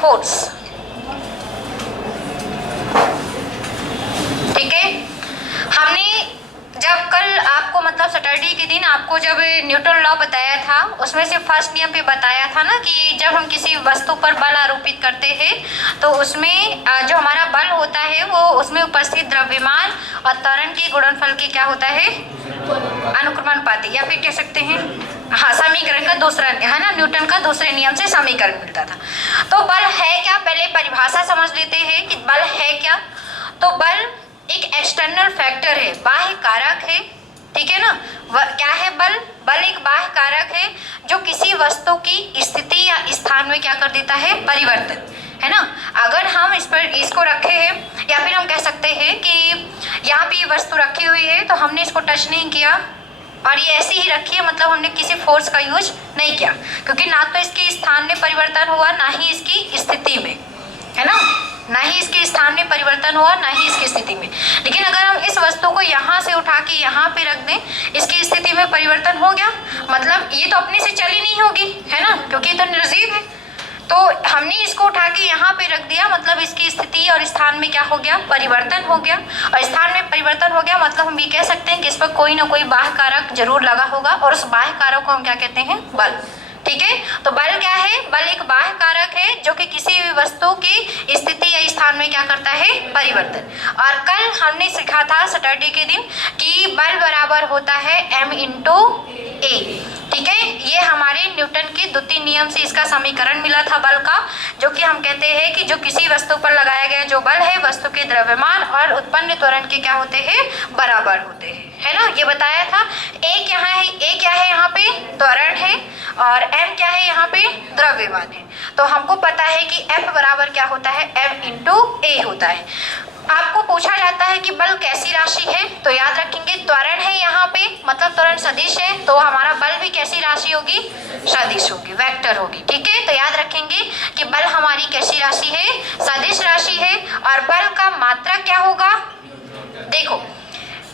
Force. ठीक है, हमने जब कल आपको मतलब सैटरडे के दिन आपको जब न्यूटन लॉ बताया था, उसमें से फर्स्ट नियम पे बताया था ना कि जब हम किसी वस्तु पर बल आरोपित करते हैं तो उसमें जो हमारा बल होता है वो उसमें उपस्थित द्रव्यमान और त्वरण के गुणनफल के क्या होता है, अनुक्रमानुपाती, या फिर कह सकते हैं हाँ समीकरण का दूसरा है ना, न्यूटन का दूसरे नियम से समीकरण मिलता था। तो बल है क्या, पहले परिभाषा समझ लेते हैं कि बल है क्या। तो बल एक एक्सटर्नल फैक्टर है, बाह्य कारक है। ठीक है ना, क्या है बल? बल एक बाह्य कारक है जो किसी वस्तु की स्थिति या स्थान में क्या कर देता है, परिवर्तन, है ना। अगर हम इस पर इसको रखे हैं, या फिर हम कह सकते हैं कि यहाँ पे ये वस्तु रखी हुई है तो हमने इसको टच नहीं किया और ये ऐसी ही रखी है, मतलब हमने किसी फोर्स का यूज नहीं किया, क्योंकि ना तो इसके स्थान में परिवर्तन हुआ ना ही इसकी स्थिति में, है ना, ना ही इसके स्थान में परिवर्तन हुआ ना ही इसकी स्थिति में। लेकिन अगर हम इस वस्तु को यहाँ से उठा के यहाँ पे रख दें, इसकी स्थिति में परिवर्तन हो गया, मतलब ये तो अपने से चली नहीं होगी, है ना, क्योंकि ये तो निर्जीव है। तो हमने इसको उठा के यहाँ पे रख दिया, मतलब इसकी स्थिति और स्थान में क्या हो गया, परिवर्तन हो गया। और स्थान में परिवर्तन हो गया मतलब हम ये कह सकते हैं कि इस पर कोई ना कोई बाह्य कारक जरूर लगा होगा, और उस बाह्य कारक को हम क्या कहते हैं, बल। ठीक है, तो बल क्या है? बल एक बाह्य कारक है जो कि किसी भी वस्तु की स्थिति या स्थान में क्या करता है, परिवर्तन। और कल हमने सीखा था सैटरडे के दिन कि बल बराबर होता है m इंटू ए। ठीक है, ये हमारे न्यूटन के द्वितीय नियम से इसका समीकरण मिला था बल का, जो कि हम कहते हैं कि जो किसी वस्तु पर लगाया गया जो बल है वस्तु के द्रव्यमान और उत्पन्न त्वरण के क्या होते हैं, बराबर होते हैं, है ना, ये बताया था। ए क्या है, ए क्या है यहाँ पे, त्वरण है, और m क्या है यहाँ पे, द्रव्यमान है। तो हमको पता है कि F बराबर क्या होता है, m इंटू ए होता है। आपको पूछा जाता है कि बल कैसी राशि है, तो याद रखेंगे त्वरण है यहाँ पे, मतलब त्वरण सदिश है, तो हमारा बल भी कैसी राशि होगी, सदिश होगी, वेक्टर होगी। ठीक है, तो याद रखेंगे कि बल हमारी कैसी राशि है, सदिश राशि है। और बल का मात्रक क्या होगा, देखो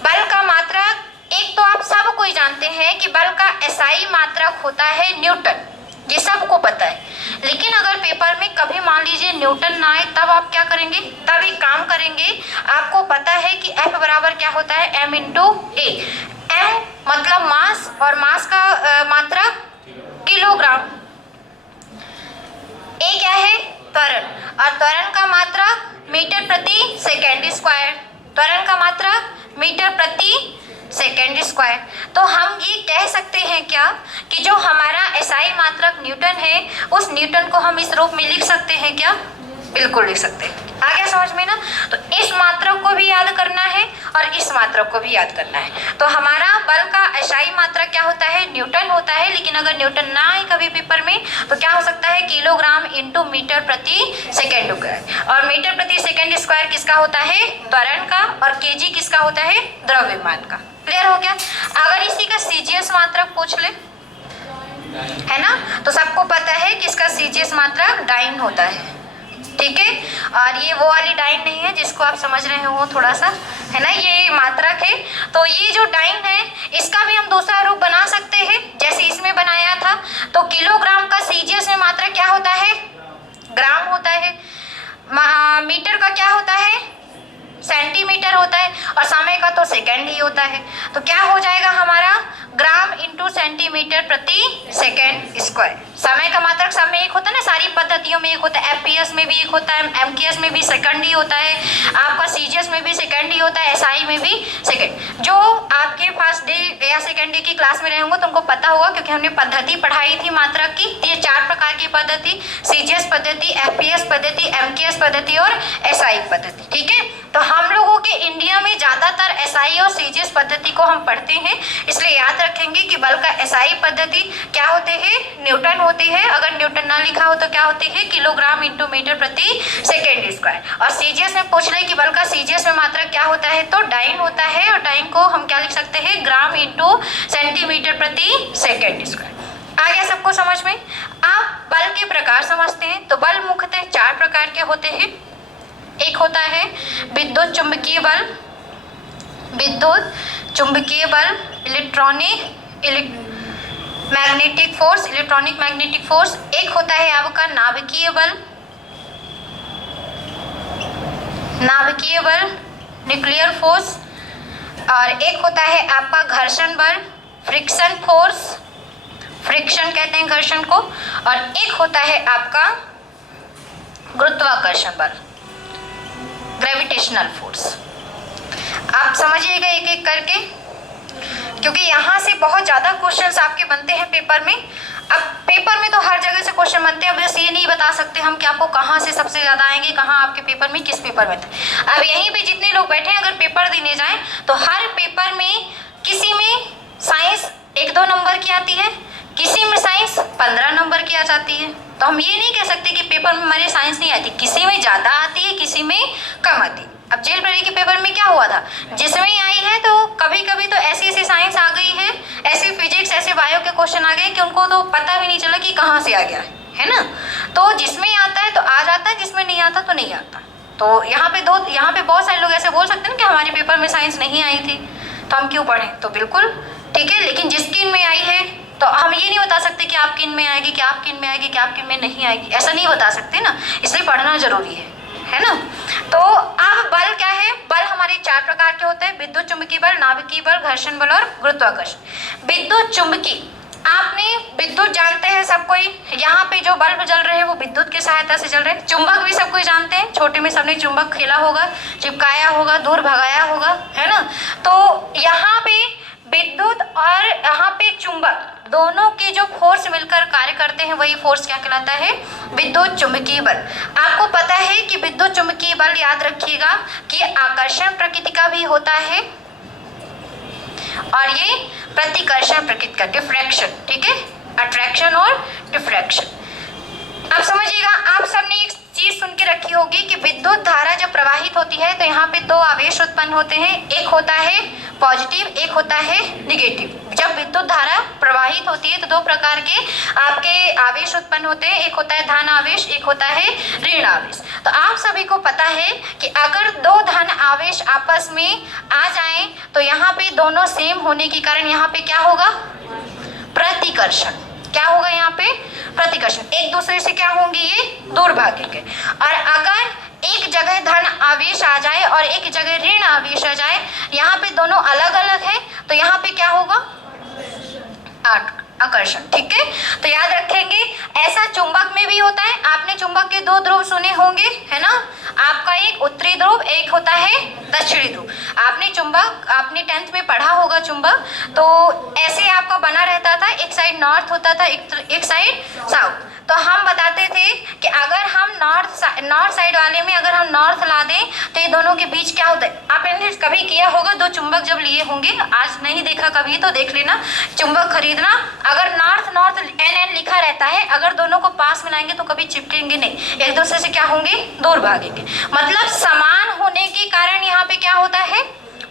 बल का मात्रक, एक तो आप सब कोई जानते हैं कि बल का एसआई मात्रक होता है न्यूटन, ये सबको पता है। लेकिन अगर पेपर में कभी मान लीजिए न्यूटन ना आए, तब आप क्या करेंगे, तब एक काम करेंगे, आपको पता है कि F बराबर क्या होता है, m इंटू ए। m मतलब मास, और मास का मात्रक किलोग्राम। ए क्या है, त्वरण, और त्वरण का मात्रक मीटर प्रति सेकेंड स्क्वायर, त्वरण का मात्रक मीटर प्रति सेकेंड स्क्वायर। तो हम ये कह सकते हैं क्या कि जो हमारा एसआई मात्रक न्यूटन है, उस न्यूटन को हम इस रूप में लिख सकते हैं क्या, बिल्कुल लिख सकते हैं। आ गया समझ में ना। तो इस मात्रक को भी याद करना है और इस मात्रक को भी याद करना है। तो हमारा बल का एसआई मात्रक क्या होता है, न्यूटन होता है। लेकिन अगर न्यूटन ना आए कभी पेपर में तो क्या हो सकता है, किलोग्राम इंटू मीटर प्रति सेकेंड स्क्वायर। और मीटर प्रति सेकेंड स्क्वायर किसका होता है, त्वरण का, और केजी किसका होता है, द्रव्यमान का। क्लियर हो गया। अगर इसी का सीजीएस मात्रक पूछ ले, है ना, तो सबको पता है कि इसका सीजीएस मात्रक डाइन होता है। ठीक है, और ये वो वाली डाइन नहीं है जिसको आप समझ रहे हो थोड़ा सा, है ना, ये मात्रक है। तो ये जो डाइन है इसका भी हम दूसरा रूप बना सकते हैं, जैसे इसमें बनाया था। तो किलोग्राम का सीजीएस में मात्रक क्या होता है, ग्राम होता है। मीटर का क्या होता है, सेंटीमीटर होता है, और समय का तो सेकंड ही होता है। तो क्या हो जाएगा हमारा, ग्राम इंटू सेंटीमीटर प्रति सेकेंड स्क्वायर। समय का मात्रक सब में एक होता है ना, सारी पद्धतियों में एक होता है, एफपीएस में भी एक होता है, एमकेएस में भी सेकंड ही होता है, आपका सीजीएस में भी सेकंड ही होता है, एसआई में भी सेकंड। जो आपके फर्स्ट डे या सेकंड डे की क्लास में रहे होंगे तुमको पता होगा, क्योंकि हमने पद्धति पढ़ाई थी मात्रक की। ये 4 प्रकार की पद्धति, सीजीएस पद्धति, एफपीएस पद्धति, एमकेएस पद्धति और एसआई पद्धति। ठीक है, तो हम लोगों के इंडिया में ज्यादातर एसआई और सीजीएस पद्धति को हम पढ़ते हैं, इसलिए याद रखेंगे कि बल का एसआई पद्धति क्या होते हैं, न्यूटन होते हैं। अगर न्यूटन ना लिखा हो तो क्या होते हैं, किलोग्राम इंटू मीटर प्रति सेकेंड स्क्वायर। और सीजीएस में पूछ ले कि बल का सीजीएस में मात्रक क्या होता है, तो डाइन होता है, और डाइन को हम क्या लिख सकते हैं, ग्राम इंटू सेंटीमीटर प्रति सेकेंड स्क्वायर। आ गया सबको समझ में। आप बल के प्रकार समझते हैं, तो बल मुख्यतः 4 प्रकार के होते हैं। एक होता है विद्युत चुंबकीय बल, विद्युत चुंबकीय बल, magnetic force, electronic magnetic force. एक होता है आपका नाभिकीय बल, नाभिकीय बल, न्यूक्लियर फोर्स, और एक होता है आपका घर्षण बल, फ्रिक्शन फोर्स, फ्रिक्शन कहते हैं घर्षण को, और एक होता है आपका गुरुत्वाकर्षण बल, ग्रेविटेशनल फोर्स। आप समझिएगा एक एक करके, क्योंकि यहाँ से बहुत ज़्यादा क्वेश्चंस आपके बनते हैं पेपर में। अब पेपर में तो हर जगह से क्वेश्चन बनते हैं, अब बस ये नहीं बता सकते हम कि आपको कहाँ से सबसे ज़्यादा आएंगे, कहाँ आपके पेपर में किस पेपर में थे। अब यहीं पे जितने लोग बैठे हैं, अगर पेपर देने जाएं तो हर पेपर में किसी में साइंस 1-2 नंबर की आती है, किसी में साइंस 15 नंबर की आ जाती है। तो हम ये नहीं कह सकते कि पेपर में हमारे साइंस नहीं आती, किसी में ज़्यादा आती है, किसी में कम आती है। अब जेल ब्रेरी के पेपर में क्या हुआ था, जिसमें आई है तो कभी कभी तो ऐसी ऐसी साइंस आ गई है, ऐसे फिजिक्स ऐसे बायो के क्वेश्चन आ गए कि उनको तो पता भी नहीं चला कि कहाँ से आ गया है ना। तो जिसमें आता है तो आ जाता है, जिसमें नहीं आता तो नहीं आता। तो यहाँ पे बहुत सारे लोग ऐसे बोल सकते हैं कि हमारे पेपर में साइंस नहीं आई थी तो हम क्यों पढ़ें, तो बिल्कुल ठीक है, लेकिन जिसकी इनमें आई है तो हम ये नहीं बता सकते कि आपकी इनमें आएगी, कि आपकी इनमें आएगी, कि आपकी इनमें नहीं आएगी, ऐसा नहीं बता सकते ना, इसलिए पढ़ना जरूरी है ना। तो अब बल क्या है, बल हमारे 4 प्रकार के होते हैं, विद्युत चुंबकीय बल, नाभिकीय बल, घर्षण बल और गुरुत्वाकर्षण। विद्युत चुंबकीय, आपने विद्युत जानते हैं सब कोई, यहाँ पे जो बल्ब जल रहे हैं वो विद्युत की सहायता से जल रहे हैं। चुंबक भी सब कोई जानते हैं, छोटे में सबने चुंबक खेला होगा, चिपकाया होगा, दूर भगाया होगा, है ना। तो यहाँ पे विद्युत और यहाँ पे चुंबक दोनों के जो फोर्स मिलकर कार्य करते हैं वही फोर्स क्या कहलाता है, विद्युत चुंबकीय बल। आपको पता है कि विद्युत चुंबकीय बल, याद रखिएगा कि आकर्षण प्रकृति का भी होता है और ये प्रतिकर्षण प्रकृति का, डिफ्रैक्शन, ठीक है, अट्रैक्शन और डिफ्रैक्शन। अब समझिएगा, आप सबने एक चीज सुन के रखी होगी कि विद्युत धारा जब प्रवाहित होती है तो यहाँ पे 2 आवेश उत्पन्न होते हैं, एक होता है पॉजिटिव, एक होता है निगेटिव। जब विद्युत धारा प्रवाहित होती है तो 2 प्रकार के आपके आवेश उत्पन्न होते हैं, एक होता है धन आवेश, एक होता है ऋण आवेश। तो आप सभी को पता है कि अगर 2 धन आवेश आपस में आ जाएं तो यहाँ पे दोनों सेम होने के कारण यहाँ पे क्या होगा, प्रतिकर्षण। क्या होगा यहाँ पे, प्रतिकर्षण, एक दूसरे से क्या होंगे, ये दूर भागेंगे। और अगर एक जगह धन आवेश आ जाए और एक जगह ऋण आवेश आ जाए, यहाँ पे दोनों अलग अलग है तो यहाँ पे क्या होगा, आकर्षण, ठीक है। तो याद रखेंगे, ऐसा चुंबक में भी होता है। आपने चुंबक के 2 ध्रुव सुने होंगे, है ना, आपका एक उत्तरी ध्रुव, एक होता है दक्षिणी ध्रुव। आपने 10th में पढ़ा होगा चुंबक, तो ऐसे आपका बना रहता था, एक साइड नॉर्थ होता था, एक साइड साउथ। तो हम बताते थे कि अगर हम नॉर्थ साइड वाले में अगर हम नॉर्थ ला दें तो ये दोनों के बीच क्या होता है, आपने कभी किया होगा, 2 चुंबक जब लिए होंगे, आज नहीं देखा कभी तो देख लेना, चुंबक खरीदना, अगर नॉर्थ NN लिखा रहता है, अगर दोनों को पास मिलाएंगे तो कभी चिपकेंगे नहीं, एक दूसरे से क्या होंगे, दूर भागेंगे। मतलब समान होने के कारण यहाँ पे क्या होता है,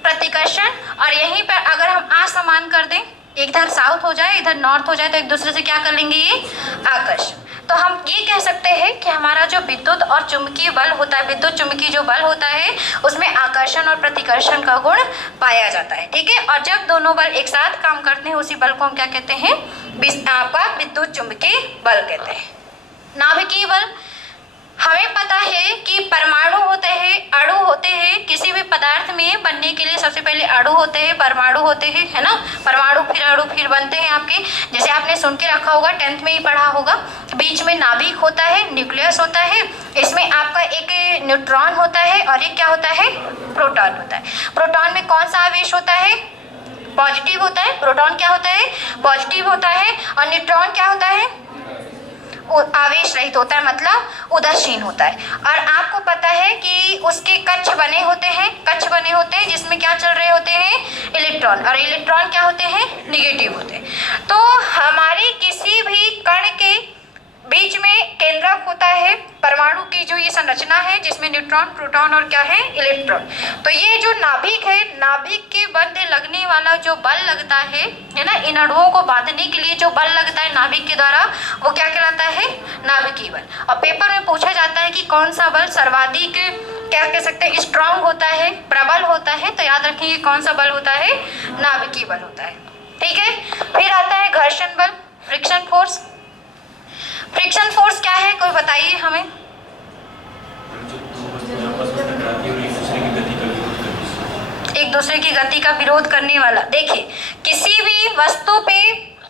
प्रतिकर्षण। और यहीं पर अगर हम असमान कर दें, इधर साउथ हो जाए इधर नॉर्थ हो जाए, तो एक दूसरे से क्या कर लेंगे, ये आकर्षण। तो हम ये कह सकते हैं कि हमारा जो विद्युत और चुंबकीय बल होता है, विद्युत चुंबकीय जो बल होता है उसमें आकर्षण और प्रतिकर्षण का गुण पाया जाता है, ठीक है। और जब दोनों बल एक साथ काम करते हैं उसी बल को हम क्या कहते हैं, आपका विद्युत चुंबकीय बल कहते हैं। नाभिकीय बल, हमें पता है कि परमाणु होते हैं, अणु होते हैं, किसी भी पदार्थ में बनने के लिए सबसे पहले अणु होते हैं, परमाणु होते हैं, है ना, परमाणु फिर अणु फिर बनते हैं आपके, जैसे आपने सुन के रखा होगा, 10th में ही पढ़ा होगा। बीच में नाभिक होता है, न्यूक्लियस होता है, इसमें आपका एक न्यूट्रॉन होता है और एक क्या होता है, प्रोटॉन होता है। प्रोटॉन में कौन सा आवेश होता है, पॉजिटिव होता है, प्रोटॉन क्या होता है, पॉजिटिव होता है, और न्यूट्रॉन क्या होता है, आवेश रहित होता है, मतलब उदासीन होता है। और आपको पता है कि उसके कक्ष बने होते हैं, जिसमें क्या चल रहे होते हैं, इलेक्ट्रॉन, और इलेक्ट्रॉन क्या होते हैं, निगेटिव होते हैं। तो हमारे किसी भी कण के बीच में केंद्रक होता है, परमाणु की जो ये संरचना है जिसमें न्यूट्रॉन, प्रोटॉन और क्या है, इलेक्ट्रॉन। तो ये जो नाभिक है, नाभिक के मध्य लगने वाला जो बल लगता है ना, इन अणुओं को बांधने के लिए जो बल लगता है नाभिक के द्वारा, वो क्या कहलाता है, नाभिकीय बल। और पेपर में पूछा जाता है कि कौन सा बल सर्वाधिक क्या कह सकते हैं, स्ट्रांग होता है, प्रबल होता है, तो याद रखिए कौन सा बल होता है, नाभिकीय बल होता है, ठीक है। फिर आता है घर्षण बल, फ्रिक्शन फोर्स। फ्रिक्शन फोर्स क्या है, कोई बताइए हमें। दूसरे की गति का विरोध करने वाला। देखिए, किसी भी वस्तु पे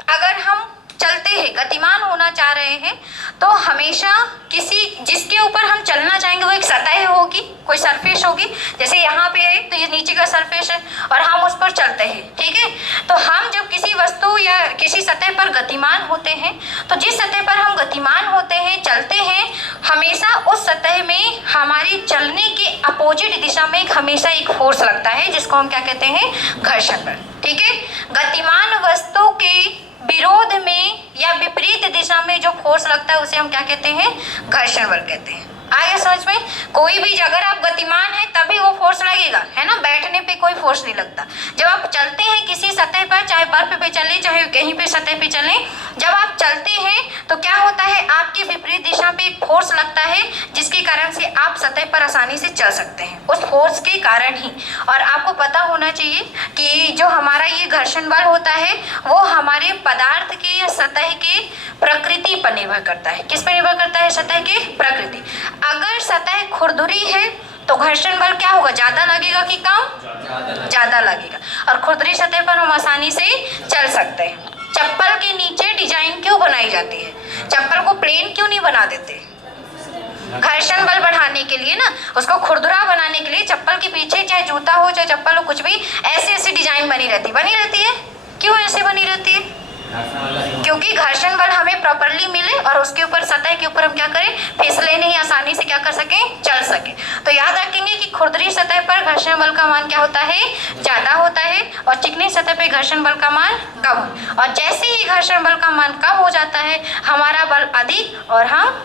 अगर हम चलते हैं, गतिमान होना चाह रहे हैं, तो हमेशा किसी जिसके ऊपर हम चलना चाहेंगे वो एक सतह होगी, कोई सरफेस होगी। जैसे यहाँ पे है तो ये नीचे का सरफेस है और हम उस पर चलते हैं, ठीक है। तो हम जब किसी वस्तु या किसी सतह पर गतिमान होते हैं, तो जिस सतह पर हम गतिमान होते हैं, चलते हैं, हमेशा उस सतह में हमारी चलने के अपोजिट दिशा में हमेशा एक फोर्स लगता है, जिसको हम क्या कहते हैं, घर्षण बल, ठीक है। गतिमान वस्तु के विरोध में या विपरीत दिशा में जो फोर्स लगता है उसे हम क्या कहते हैं, घर्षण बल कहते हैं। आया समझ में? कोई भी अगर आप गतिमान है तभी वो फोर्स लगेगा, है ना, बैठने पे कोई फोर्स नहीं लगता। जब आप चलते हैं किसी सतह पर, चाहे बर्फ पे चले चाहे कहीं पे सतह पे चले, जब आप चलते हैं तो क्या होता है, आपकी विपरीत दिशा पे एक फोर्स लगता है, जिसके कारण से आप सतह पर आसानी से चल सकते हैं, उस फोर्स के कारण ही। और आपको पता होना चाहिए कि जो हमारा ये घर्षण बल होता है वो हमारे पदार्थ के या सतह के प्रकृति पर निर्भर करता है। किस पर निर्भर करता है? सतह के प्रकृति। अगर सतह खुरदुरी है तो घर्षण बल क्या होगा, ज्यादा लगेगा कि कम? ज्यादा लगेगा। और खुरदुरी सतह पर हम आसानी से चल सकते हैं। चप्पल के नीचे डिजाइन क्यों बनाई जाती है? चप्पल को प्लेन क्यों नहीं बना देते? घर्षण बल बढ़ाने के लिए ना, उसको खुरदुरा बनाने के लिए चप्पल के पीछे चाहे जूता हो चाहे चप्पल हो, कुछ भी ऐसी ऐसी डिजाइन बनी रहती है। क्यों ऐसे बनी रहती है? क्योंकि घर्षण बल हमें प्रॉपरली मिले और उसके ऊपर, सतह के ऊपर हम क्या करें, फिसले नहीं, आसानी से क्या कर सकें, चल सके। तो याद रखेंगे कि खुरदरी सतह पर घर्षण बल का मान क्या होता है, ज्यादा होता है, और चिकनी सतह पे घर्षण बल का मान कम। और जैसे ही घर्षण बल का मान कम हो जाता है, हमारा बल अधिक और हम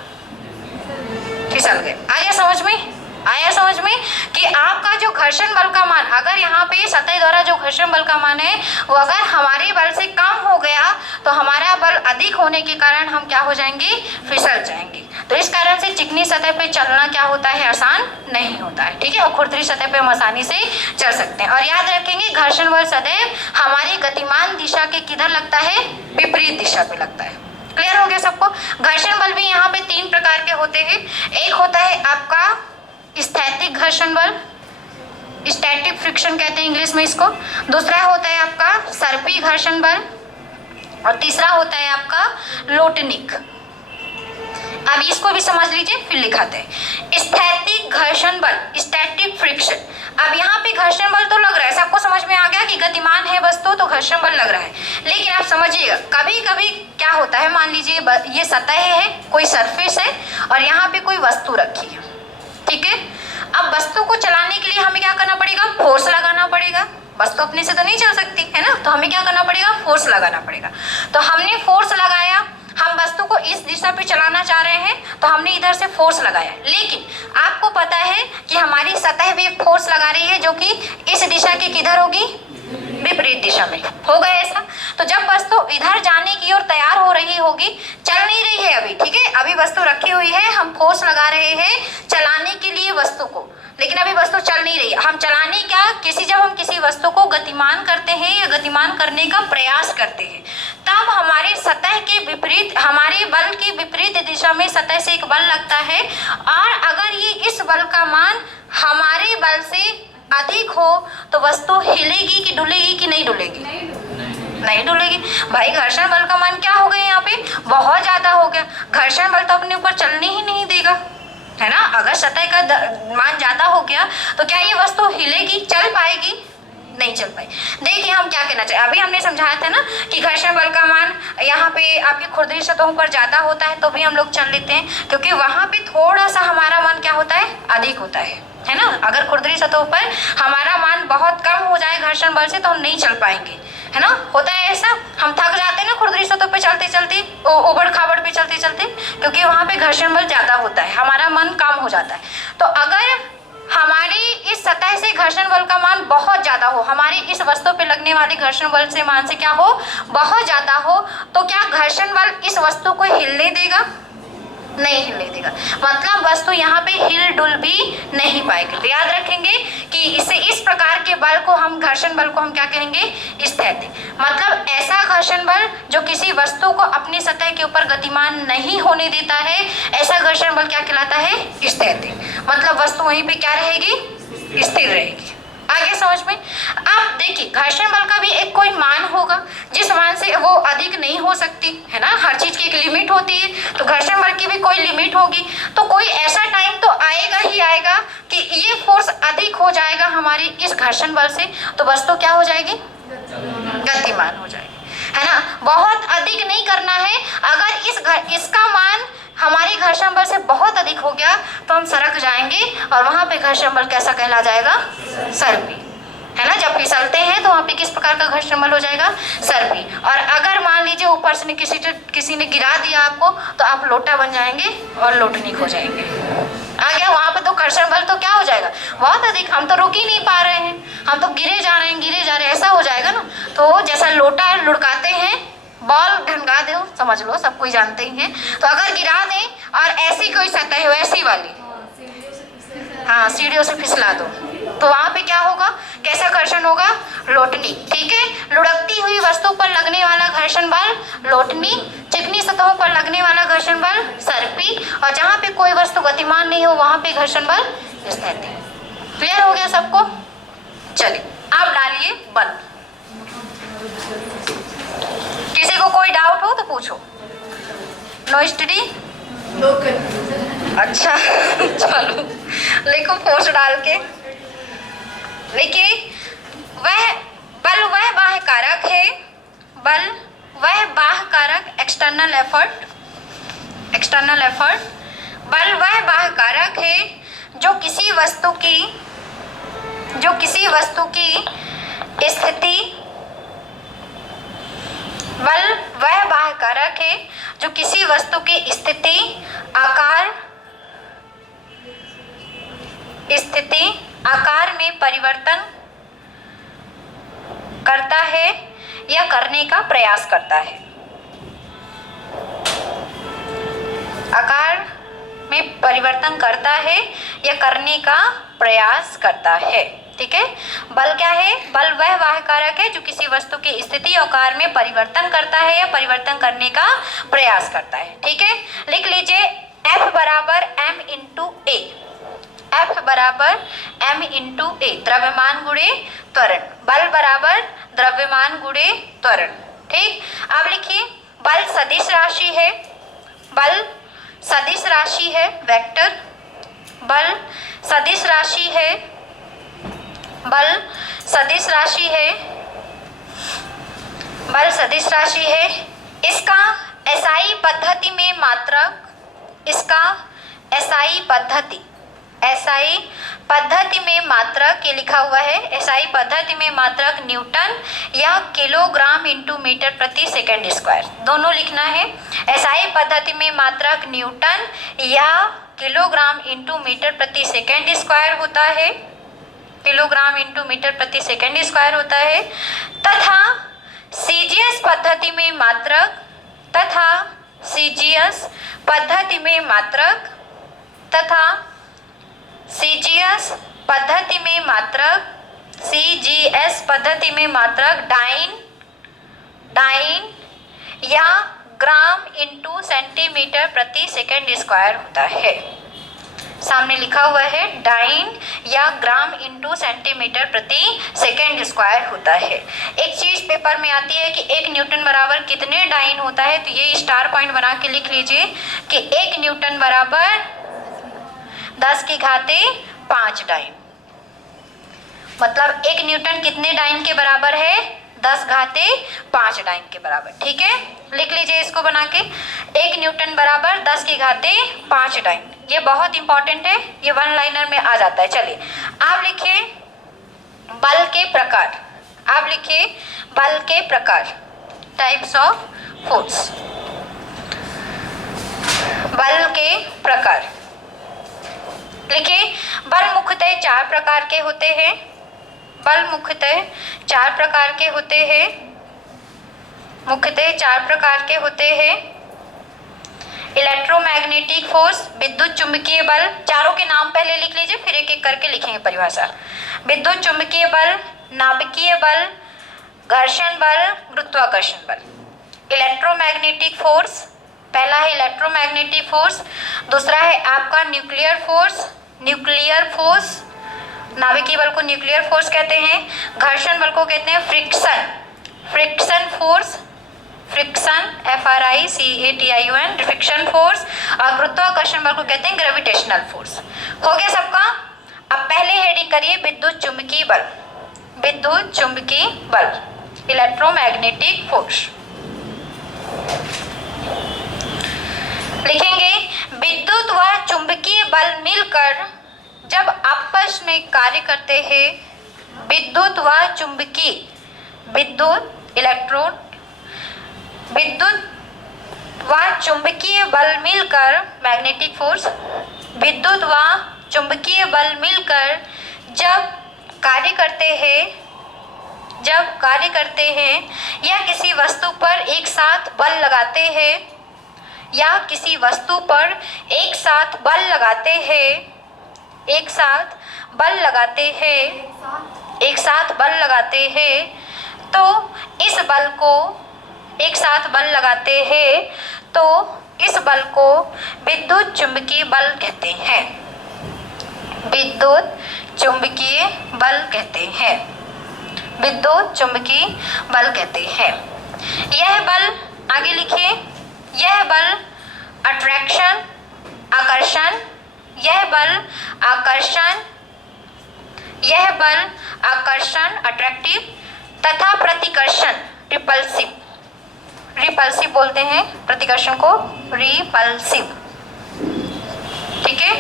फिसल गए। आया समझ में? आया समझ में कि आपका जो घर्षण बल का मान, अगर यहाँ पे सतह द्वारा जो घर्षण बल का मान है वो अगर हमारे बल से कम हो गया तो हमारा बल अधिक होने के कारण हम क्या हो जाएंगे, फिसल जाएंगे। तो इस कारण से चिकनी सतह पे चलना क्या होता है, आसान नहीं होता है, ठीक है। और खुरदरी सतह पे हम आसानी से चल सकते हैं। और याद रखेंगे घर्षण बल सदैव हमारी गतिमान दिशा के किधर लगता है, विपरीत दिशा पे लगता है। क्लियर हो गया सबको? घर्षण बल भी यहाँ पे 3 प्रकार के होते हैं। एक होता है आपका स्थैतिक घर्षण बल, स्टैटिक फ्रिक्शन कहते हैं इंग्लिश में इसको। दूसरा होता है आपका सर्पी घर्षण बल और तीसरा होता है आपका लोटनिक। अब इसको भी समझ लीजिए, फिर लिखाते हैं। स्थैतिक घर्षण बल, स्टैटिक फ्रिक्शन। अब यहाँ पे घर्षण बल तो लग रहा है, सबको समझ में आ गया कि गतिमान है वस्तु तो घर्षण बल लग रहा है। लेकिन आप समझिएगा, कभी कभी क्या होता है, मान लीजिए ये सतह है, कोई सरफेस है और यहाँ पे कोई वस्तु रखी है, ठीक है। अब वस्तु को चलाने के लिए हमें क्या करना पड़ेगा, फोर्स लगाना पड़ेगा। वस्तु अपने से तो नहीं चल सकती है ना, तो हमें क्या करना पड़ेगा, फोर्स लगाना पड़ेगा। तो हमने फोर्स लगाया, हम वस्तु को इस दिशा पे चलाना चाह रहे हैं तो हमने इधर से फोर्स लगाया। लेकिन आपको पता है कि हमारी सतह भी एक फोर्स लगा रही है जो कि इस दिशा की किधर होगी, विपरीत दिशा में। होगा ऐसा? तो जब वस्तु इधर जाने की ओर तैयार हो रही होगी, चल नहीं रही है अभी, ठीक है, अभी वस्तु रखी हुई है, हम फोर्स लगा रहे हैं चलाने के लिए वस्तु को, लेकिन अभी वस्तु चल नहीं रही है। हम चलाने क्या, जब हम किसी वस्तु को गतिमान करते हैं या गतिमान करने का प्रयास करते हैं, तब हमारे सतह के विपरीत, हमारे बल के विपरीत दिशा में सतह से एक बल लगता है। और अगर ये इस बल का मान हमारे बल से अधिक हो तो वस्तु हिलेगी कि डुलेगी कि नहीं डुलेगी? नहीं डुलेगी। भाई घर्षण बल का मान क्या हो गया, यहाँ पे बहुत ज्यादा हो गया। घर्षण बल तो अपने ऊपर चलने ही नहीं देगा, है ना। अगर सतह का मान ज्यादा हो गया तो क्या ये वस्तु हिलेगी, चल पाएगी? नहीं चल पाई। देखिए हम क्या कहना चाहिए, अभी हमने समझाया था ना कि घर्षण बल का मान यहाँ पे आपकी खुरदरी सतहों पर ज्यादा होता है तो भी हम लोग चल लेते हैं, क्योंकि वहां पे थोड़ा सा हमारा मान क्या होता है, अधिक होता है ना। अगर खुरदरी सतहों पर हमारा मान बहुत कम हो जाए घर्षण बल से तो हम नहीं चल पाएंगे, है ना। होता है ऐसा, हम थक जाते हैं ना खुरदरी सतहों पे चलते चलते, उबड़ खाबड़ पे चलते चलते, क्योंकि वहां पे घर्षण बल ज्यादा होता है, हमारा मन कम हो जाता है। तो अगर हमारी इस सतह से घर्षण बल का मान बहुत ज्यादा हो, हमारी इस वस्तु पे लगने वाले घर्षण बल से मान से क्या हो, बहुत ज्यादा हो, तो क्या घर्षण बल इस वस्तु को हिलने देगा? नहीं हिलने देगा। मतलब वस्तु यहाँ पे हिल डुल भी नहीं पाएगी। तो याद रखेंगे कि इस प्रकार के बल को हम, घर्षण बल को हम क्या कहेंगे, स्थैतिक। मतलब ऐसा घर्षण बल जो किसी वस्तु को अपनी सतह के ऊपर गतिमान नहीं होने देता है, ऐसा घर्षण बल क्या कहलाता है, स्थैतिक। मतलब वस्तु वहीं पे क्या रहेगी, स्थिर रहेगी। आगे समझ में। अब देखिए घर्षण बल का भी एक कोई मान होगा जिस मान से वो अधिक नहीं हो सकती है ना, हर चीज की एक लिमिट होती है, तो घर्षण बल की भी कोई लिमिट होगी। तो कोई ऐसा टाइम तो आएगा ही आएगा कि ये फोर्स अधिक हो जाएगा हमारी इस घर्षण बल से, तो वस्तु क्या हो जाएगी, गतिमान हो जाएगी, है ना। बहुत अधिक नहीं करना है, अगर इसका मान हमारी घर्षण बल से बहुत अधिक हो गया तो हम सरक जाएंगे और वहां पे घर्षण बल कैसा कहला जाएगा, सर्पी, है ना। जब फिसलते हैं तो वहां पे किस प्रकार का घर्षण बल हो जाएगा, सर्पी। और अगर मान लीजिए ऊपर से किसी ने गिरा दिया आपको, तो आप लोटा बन जाएंगे और लोटनिक हो जाएंगे। आ गया, वहां पे तो घर्षण बल तो क्या हो जाएगा, बहुत अधिक, हम तो रुक ही नहीं पा रहे हैं, हम तो गिरे जा रहे हैं, ऐसा हो जाएगा ना। तो जैसा लोटा लुढ़काते हैं, बॉल ढंगा दो, समझ लो, सब कोई जानते ही हैं। तो अगर गिरा दें और ऐसी कोई सतह हो, ऐसी वाली, हाँ सीढ़ियों से फिसला दो, तो वहां पे क्या होगा, कैसा घर्षण होगा, लोटनी। ठीक है, लुढ़कती हुई वस्तु पर लगने वाला घर्षण बल लोटनी, चिकनी सतहों पर लगने वाला घर्षण बल सर्पी, और जहां पे कोई वस्तु गतिमान नहीं हो वहां पे घर्षण बल स्थैतिक। क्लियर हो गया सबको। चलिए आप डालिए बल। किसी को कोई डाउट हो तो पूछो। नो स्टडी, अच्छा चलो लिखो फोर्स डाल के। लिखिए, वह बल वह बाह्य कारक है, बल वह बाह्य कारक एक्सटर्नल एफर्ट, बल वह बाह्य कारक है जो किसी वस्तु की स्थिति, बल वह बाह्य कारक है जो किसी वस्तु की स्थिति, आकार में परिवर्तन करता है या करने का प्रयास करता है। आकार में परिवर्तन करता है या करने का प्रयास करता है। ठीक है, बल क्या है, बल वह बाह्य कारक है जो किसी वस्तु की स्थिति और आकार में परिवर्तन करता है या परिवर्तन करने का प्रयास करता है। ठीक है, लिख लीजिए F बराबर m इंटू ए, F बराबर m इंटू ए, द्रव्यमान गुणे त्वरण, बल बराबर द्रव्यमान गुणे त्वरण। ठीक, अब लिखिए बल सदिश राशि है, बल सदिश राशि है, वेक्टर, बल सदिश राशि है, बल सदिश राशि है, बल सदिश राशि है। इसका एसआई पद्धति में मात्रक, इसका एसआई पद्धति में मात्रक, ये लिखा हुआ है, एसआई पद्धति में मात्रक न्यूटन या किलोग्राम इंटू मीटर प्रति सेकंड स्क्वायर, दोनों लिखना है। एसआई पद्धति में मात्रक न्यूटन या किलोग्राम इंटू मीटर प्रति सेकंड स्क्वायर होता है, किलोग्राम इंटू मीटर प्रति सेकंड स्क्वायर होता है, तथा सीजीएस पद्धति में मात्रक, तथा सीजीएस पद्धति में मात्रक, तथा सीजीएस पद्धति में मात्रक, सीजीएस पद्धति में मात्रक डाइन या ग्राम इंटू सेंटीमीटर प्रति सेकंड स्क्वायर होता है। सामने लिखा हुआ है डाइन या ग्राम इंटू सेंटीमीटर प्रति सेकंड स्क्वायर होता है। एक चीज पेपर में आती है कि 1 न्यूटन बराबर कितने डाइन होता है, तो ये स्टार पॉइंट बना के लिख लीजिए कि 1 न्यूटन बराबर 10 की घाते 5 डाइन, मतलब 1 न्यूटन कितने डाइन के बराबर है, 10 घाते 5 डाइन के बराबर। ठीक है, लिख लीजिए इसको बना के, 1 न्यूटन बराबर 10 की घाते 5 डाइन। ये बहुत इंपॉर्टेंट है, ये वन लाइनर में आ जाता है। चलिए आप लिखिए बल के प्रकार, आप लिखिए बल के प्रकार, टाइप्स ऑफ फोर्स, बल के प्रकार। लिखिए बल मुख्यतः 4 प्रकार के होते हैं, बल मुख्यतः 4 प्रकार के होते हैं, मुख्यतः 4 प्रकार के होते हैं। इलेक्ट्रोमैग्नेटिक फोर्स, विद्युत चुंबकीय बल, चारों के नाम पहले लिख लीजिए फिर एक एक करके लिखेंगे परिभाषा। विद्युत चुंबकीय बल, नाभिकीय बल, घर्षण बल, गुरुत्वाकर्षण बल। इलेक्ट्रोमैग्नेटिक फोर्स, पहला है इलेक्ट्रोमैग्नेटिक फोर्स, दूसरा है आपका न्यूक्लियर फोर्स, न्यूक्लियर फोर्स, नाभिकीय बल को न्यूक्लियर फोर्स कहते हैं। घर्षण बल को कहते हैं friction force, friction FRICATION friction force. और गुरुत्वाकर्षण बल को कहते हैं ग्रेविटेशनल फोर्स। हो गया सबका। अब पहले हेडिंग करिए विद्युत चुंबकीय बल, विद्युत चुंबकीय बल, इलेक्ट्रोमैग्नेटिक फोर्स। लिखेंगे विद्युत व चुंबकीय बल मिलकर जब आपस में कार्य करते हैं, विद्युत व चुंबकीय, विद्युत इलेक्ट्रॉन, विद्युत व चुंबकीय बल मिलकर मैग्नेटिक फोर्स, विद्युत व चुंबकीय बल मिलकर जब कार्य करते हैं या किसी वस्तु पर एक साथ बल लगाते हैं, या किसी वस्तु पर एक साथ बल लगाते हैं, एक साथ बल लगाते हैं, तो इस बल को एक साथ बल लगाते हैं तो इस बल को विद्युत चुंबकीय बल कहते हैं, विद्युत चुंबकीय बल कहते हैं, विद्युत चुंबकीय बल कहते हैं। यह बल, आगे लिखिए, यह बल अट्रैक्शन, आकर्षण, यह बल आकर्षण, यह बल आकर्षण अट्रैक्टिव तथा प्रतिकर्षण रिपल्सिव, रिपल्सिव बोलते हैं प्रतिकर्षण को, रिपल्सिव, ठीक है।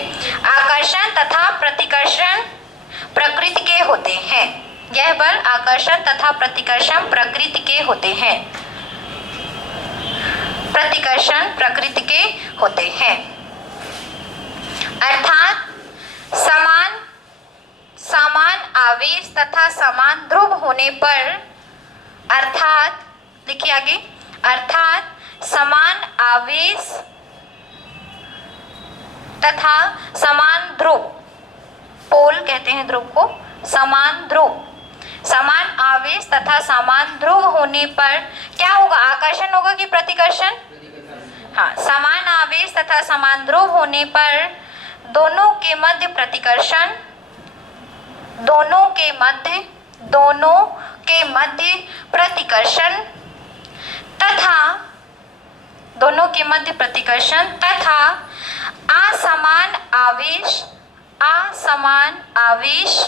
आकर्षण तथा प्रतिकर्षण प्रकृति के होते हैं। यह बल आकर्षण तथा प्रतिकर्षण प्रकृति के होते हैं, प्रतिकर्षण प्रकृति के होते हैं। अर्थात समान आवेश तथा समान ध्रुव होने पर, अर्थात लिखिए आगे, अर्थात समान आवेश तथा समान ध्रुव, पोल कहते हैं ध्रुव को, समान ध्रुव, समान आवेश तथा समान ध्रुव होने पर क्या होगा, आकर्षण होगा कि प्रतिकर्षण? हाँ, समान आवेश तथा समान ध्रुव होने पर दोनों के मध्य प्रतिकर्षण, दोनों के मध्य प्रतिकर्षण तथा दोनों के मध्य प्रतिकर्षण तथा असमान आवेश, असमान आवेश,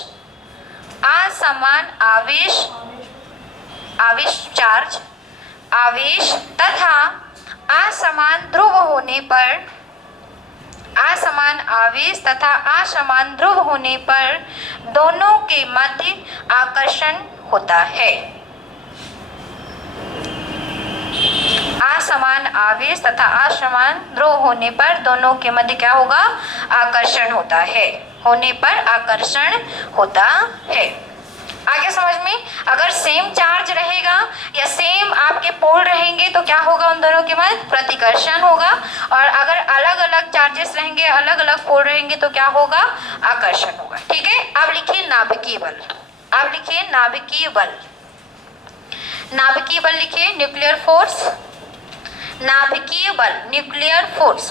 असमान आवेश, आवेश चार्ज, आवेश तथा असमान ध्रुव होने पर, असमान आवेश तथा असमान ध्रुव होने पर दोनों के मध्य आकर्षण होता है। असमान आवेश तथा असमान ध्रुव होने पर दोनों के मध्य क्या होगा, आकर्षण होता है, होने पर आकर्षण होता है। आगे समझ में, अगर सेम चार्ज रहेगा या सेम आपके पोल रहेंगे तो क्या होगा, उन दोनों के मध्य प्रतिकर्षण होगा, और अगर अलग अलग चार्जेस रहेंगे, अलग अलग पोल रहेंगे तो क्या होगा, आकर्षण होगा, ठीक है। अब लिखिए नाभिकीय बल, अब लिखिए नाभिकीय बल, नाभिकीय बल लिखिए न्यूक्लियर फोर्स, नाभिकीय बल न्यूक्लियर फोर्स।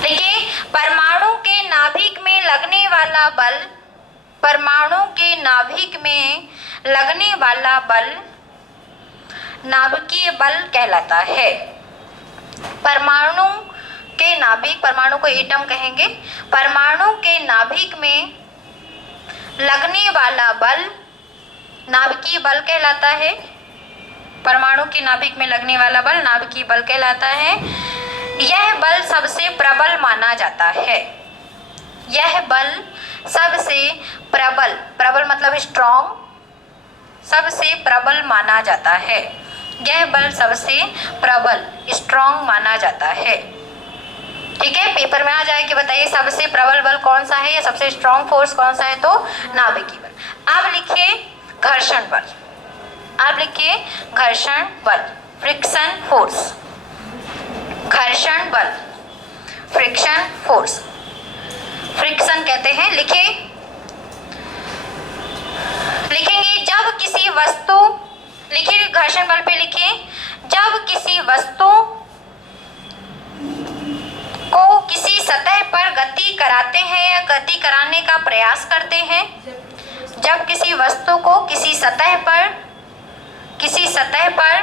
देखिए परमाणु के नाभिक में लगने वाला बल, परमाणु के नाभिक में लगने वाला बल नाभिकीय बल कहलाता है। परमाणु के नाभिक, परमाणु को एटम कहेंगे, परमाणु के नाभिक में लगने वाला बल नाभिकीय बल कहलाता है। परमाणु के नाभिक में लगने वाला बल नाभिकीय बल कहलाता है। यह बल सबसे प्रबल माना जाता है, यह बल सबसे प्रबल, प्रबल मतलब स्ट्रॉन्ग, सबसे प्रबल माना जाता है। यह बल सबसे प्रबल स्ट्रॉन्ग माना जाता है, ठीक है। पेपर में आ जाए कि बताइए सबसे प्रबल बल कौन सा है या सबसे स्ट्रॉन्ग फोर्स कौन सा है, तो नाभिकीय बल। अब लिखिए घर्षण बल, अब लिखिए घर्षण बल, फ्रिक्शन फोर्स, घर्षण बल, फ्रिक्शन फोर्स, फ्रिक्शन कहते हैं। लिखिए, लिखेंगे जब किसी वस्तु, लिखिए घर्षण बल पे लिखिए, जब किसी वस्तु को किसी सतह पर गति गति कराने का प्रयास करते हैं। जब किसी वस्तु को किसी सतह पर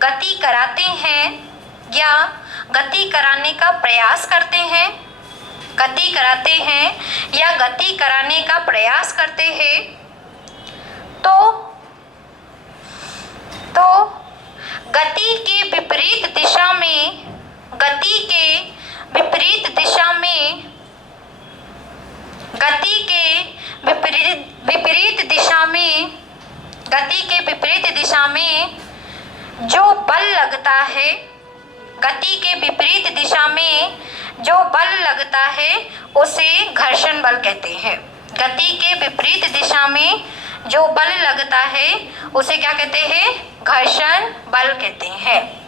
गति कराते हैं या गति कराने का प्रयास करते हैं, गति कराते हैं या गति कराने का प्रयास करते हैं, तो गति के विपरीत दिशा में गति के विपरीत दिशा में गति के विपरीत दिशा में गति के विपरीत दिशा में जो बल लगता है, गति के विपरीत दिशा में जो बल लगता है उसे घर्षण बल कहते हैं। गति के विपरीत दिशा में जो बल लगता है उसे क्या कहते हैं? घर्षण बल कहते हैं।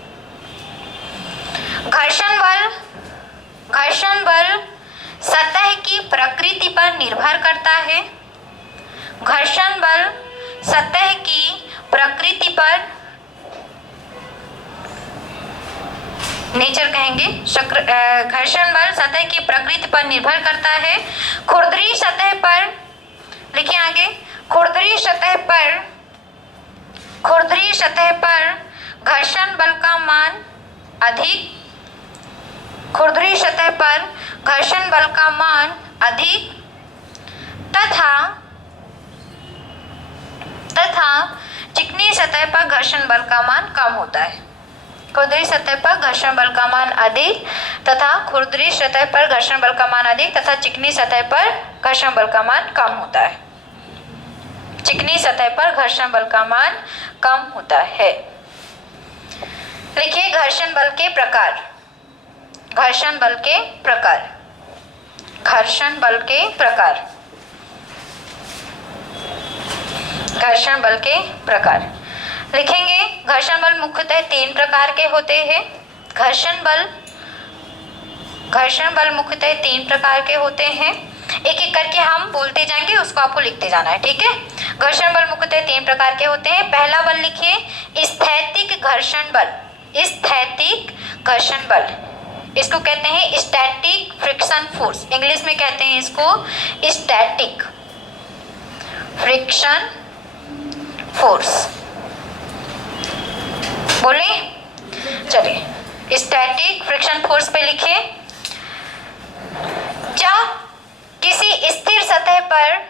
घर्षण बल सतह की प्रकृति पर निर्भर करता है। घर्षण बल सतह की प्रकृति पर, नेचर कहेंगे, घर्षण बल सतह की प्रकृति पर निर्भर करता है। खुरदरी सतह पर, लिखिए आगे, खुरदरी सतह पर घर्षण बल का मान अधिक, खुरदरी सतह पर घर्षण बल का मान अधिक तथा चिकनी सतह पर घर्षण बल का मान कम होता है। खुरदरी सतह पर घर्षण बल का मान अधिक तथा खुरदरी सतह पर घर्षण बल का मान अधिक तथा चिकनी सतह पर घर्षण बल का मान कम होता है। चिकनी सतह पर घर्षण बल का मान कम होता है। लिखिए घर्षण बल के प्रकार। घर्षण बल के प्रकार, घर्षण बल के प्रकार, घर्षण बल के प्रकार लिखेंगे। घर्षण बल मुख्यतः 3 प्रकार के होते हैं। घर्षण बल मुख्यतः 3 प्रकार के होते हैं। एक एक करके हम बोलते जाएंगे, उसको आपको लिखते जाना है, ठीक है। घर्षण बल मुख्यतः 3 प्रकार के होते हैं। पहला बल लिखिए स्थैतिक घर्षण बल। स्थैतिक घर्षण बल, इसको कहते हैं स्टैटिक फ्रिक्शन फोर्स, इंग्लिश में कहते हैं इसको स्टैटिक फ्रिक्शन फोर्स। बोले, चलिए स्टैटिक फ्रिक्शन फोर्स पे लिखिए। जब किसी स्थिर सतह पर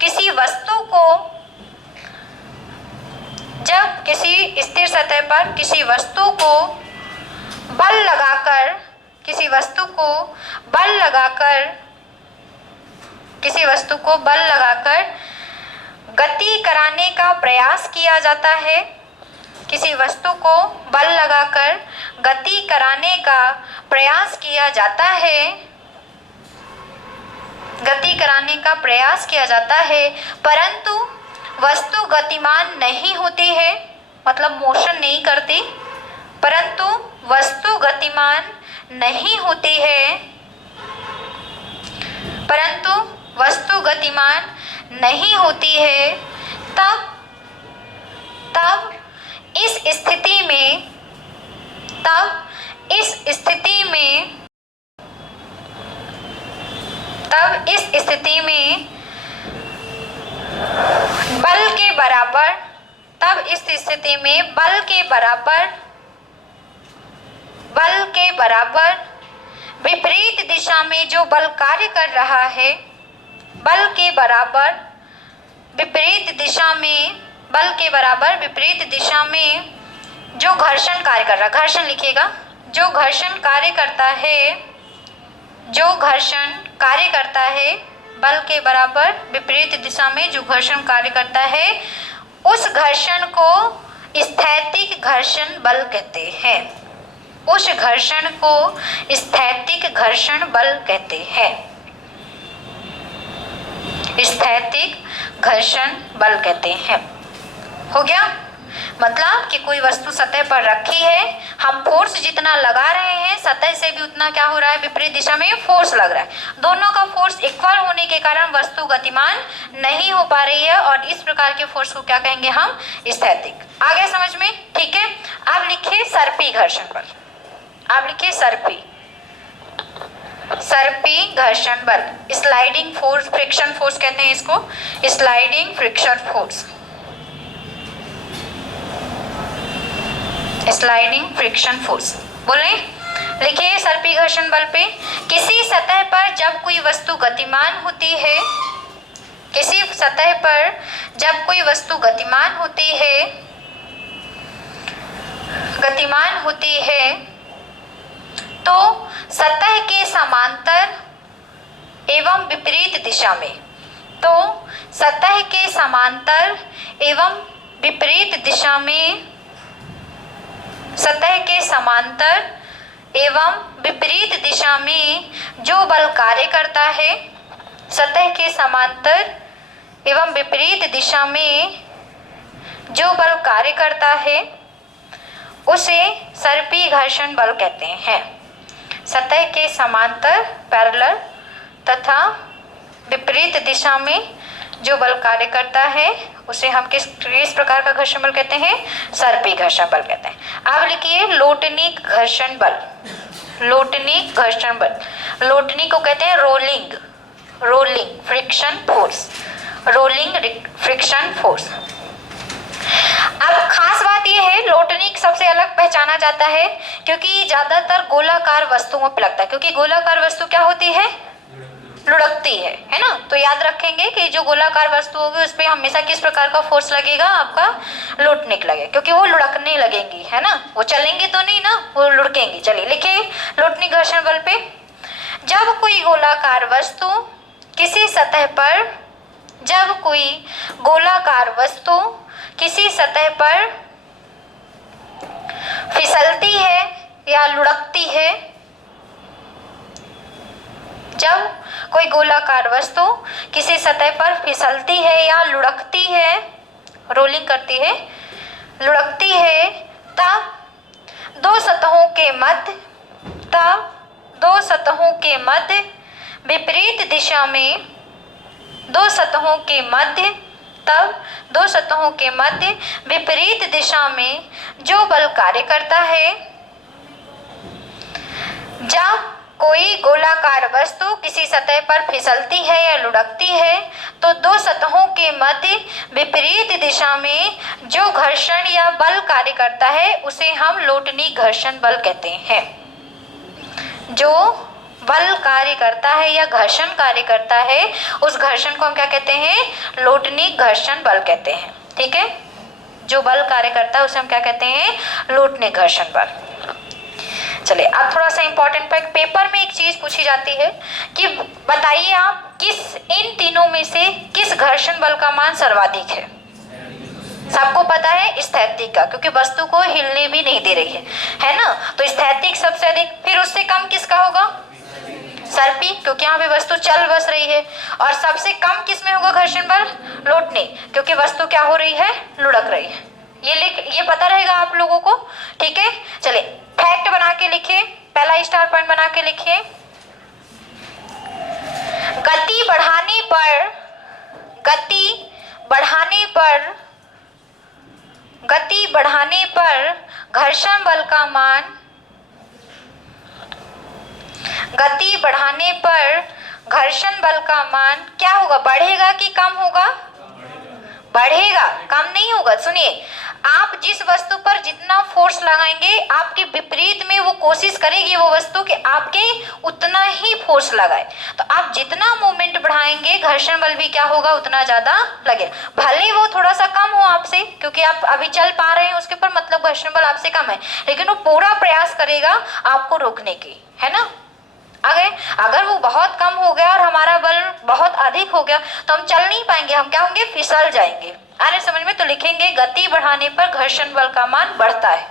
किसी वस्तु को, जब किसी स्थिर सतह पर किसी वस्तु को बल लगाकर, किसी वस्तु को बल लगाकर गति कराने का प्रयास किया जाता है। किसी वस्तु को बल लगाकर गति कराने का प्रयास किया जाता है, गति कराने का प्रयास किया जाता है, परंतु वस्तु गतिमान नहीं होती है, मतलब मोशन नहीं करती, परंतु वस्तु गतिमान नहीं होती है, परंतु वस्तु गतिमान नहीं होती है, तब इस स्थिति में बल के बराबर विपरीत दिशा में जो बल कार्य कर रहा है, बल के बराबर विपरीत दिशा में जो घर्षण कार्य कर रहा है, घर्षण लिखिएगा, जो घर्षण कार्य करता है बल के बराबर विपरीत दिशा में जो घर्षण कार्य करता है, उस घर्षण को स्थैतिक घर्षण बल कहते हैं। उस घर्षण को स्थैतिक घर्षण बल कहते हैं। स्थैतिक घर्षण बल कहते हैं। हो गया? मतलब कि कोई वस्तु सतह पर रखी है, हम फोर्स जितना लगा रहे हैं सतह से भी उतना क्या हो रहा है, विपरीत दिशा में फोर्स लग रहा है। दोनों का फोर्स इक्वल होने के कारण वस्तु गतिमान नहीं हो पा रही है और इस प्रकार के फोर्स को क्या कहेंगे हम, स्थैतिक। आ गया समझ में? ठीक है। अब लिखिए सर्पी घर्षण बल। आप लिखिए सर्पी घर्षण बल, स्लाइडिंग फोर्स, फ्रिक्शन फोर्स कहते हैं इसको, sliding friction force, sliding friction force. बोले लिखिए सर्पी घर्षण बल पे, किसी सतह पर जब कोई वस्तु गतिमान होती है, किसी सतह पर जब कोई वस्तु गतिमान होती है तो सतह के समांतर एवं विपरीत दिशा में, तो सतह के समांतर एवं विपरीत दिशा में, सतह के समांतर एवं विपरीत दिशा में जो बल कार्य करता है, सतह के समांतर एवं विपरीत दिशा में जो बल कार्य करता है उसे सर्पी घर्षण बल कहते हैं। सतह के समांतर पैरेलल तथा विपरीत दिशा में जो बल कार्य करता है उसे हम किस प्रकार का घर्षण बल कहते हैं, सर्पी घर्षण बल कहते हैं। अब लिखिए लोटनिक घर्षण बल। लोटनिक घर्षण बल, लोटनी को कहते हैं rolling friction force, rolling friction force. अब खास बात यह है, लोटनिक सबसे अलग पहचाना जाता है क्योंकि ज्यादातर गोलाकार वस्तुओं पर लगता है, क्योंकि गोलाकार वस्तु क्या होती है, लुढ़कती है ना। तो याद रखेंगे कि जो गोलाकार वस्तु होगी उस पर हमेशा किस प्रकार का फोर्स लगेगा, आपका लोटनिक लगेगा, क्योंकि वो लुढ़कने लगेंगी, है ना, वो चलेंगे तो नहीं ना, वो लुढ़केंगी। चलिए लिखिए लोटनिक घर्षण बल पे, जब कोई गोलाकार वस्तु किसी सतह पर, जब कोई गोलाकार वस्तु किसी सतह पर फिसलती है या लुढ़कती है, जब कोई गोलाकार वस्तु किसी सतह पर फिसलती है या लुढ़कती है, रोलिंग करती है, लुढ़कती है, तब दो सतहों के मध्य विपरीत दिशा में, दो सतहों के मध्य विपरीत दिशा में जो बल कार्य करता है, जब कोई गोलाकार वस्तु किसी सतह पर फिसलती है या लुढ़कती है तो दो सतहों के मध्य विपरीत दिशा में जो घर्षण या बल कार्य करता है उसे हम लोटनिक घर्षण बल कहते हैं। जो बल कार्य करता है या घर्षण कार्य करता है उस घर्षण को हम क्या कहते हैं, लोटनिक घर्षण बल कहते हैं। ठीक है, जो बल कार्य करता है उसे हम क्या कहते हैं, लोटनिक घर्षण बल। चलिए अब थोड़ा सा इंपॉर्टेंट पेपर में एक चीज पूछी जाती है कि बताइए आप किस, इन तीनों में से किस घर्षण बल का मान सर्वाधिक है। सबको पता है स्थैतिक का, क्योंकि वस्तु को हिलने भी नहीं दे रही है ना, तो स्थैतिक सबसे अधिक, फिर उससे कम किसका होगा, सर्पी, क्योंकि यहाँ पे वस्तु चल बस रही है, और सबसे कम किस में होगा घर्षण बल, लोटनिक, क्योंकि वस्तु क्या हो रही है, लुढ़क रही है। ये पता रहेगा आप लोगों को। ठीक है, चलिए फैक्ट बना के लिखिए, पहला स्टार पॉइंट बना के लिखिए, गति बढ़ाने पर घर्षण बल का मान, गति बढ़ाने पर घर्षण बल का मान क्या होगा, बढ़ेगा कि कम होगा, बढ़ेगा, कम नहीं होगा। सुनिए, आप जिस वस्तु पर जितना फोर्स लगाएंगे आपके विपरीत में वो कोशिश करेगी वो वस्तु कि आपके उतना ही फोर्स लगाए, तो आप जितना मूवमेंट बढ़ाएंगे घर्षण बल भी क्या होगा, उतना ज्यादा लगेगा। भले वो थोड़ा सा कम हो आपसे, क्योंकि आप अभी चल पा रहे हैं उसके ऊपर, मतलब घर्षण बल आपसे कम है, लेकिन वो पूरा प्रयास करेगा आपको रोकने की, है ना। अगर वो बहुत कम हो गया और हमारा बल बहुत अधिक हो गया तो हम चल नहीं पाएंगे, हम क्या होंगे, फिसल जाएंगे। आ रहे समझ में? तो लिखेंगे गति बढ़ाने पर घर्षण बल का मान बढ़ता है।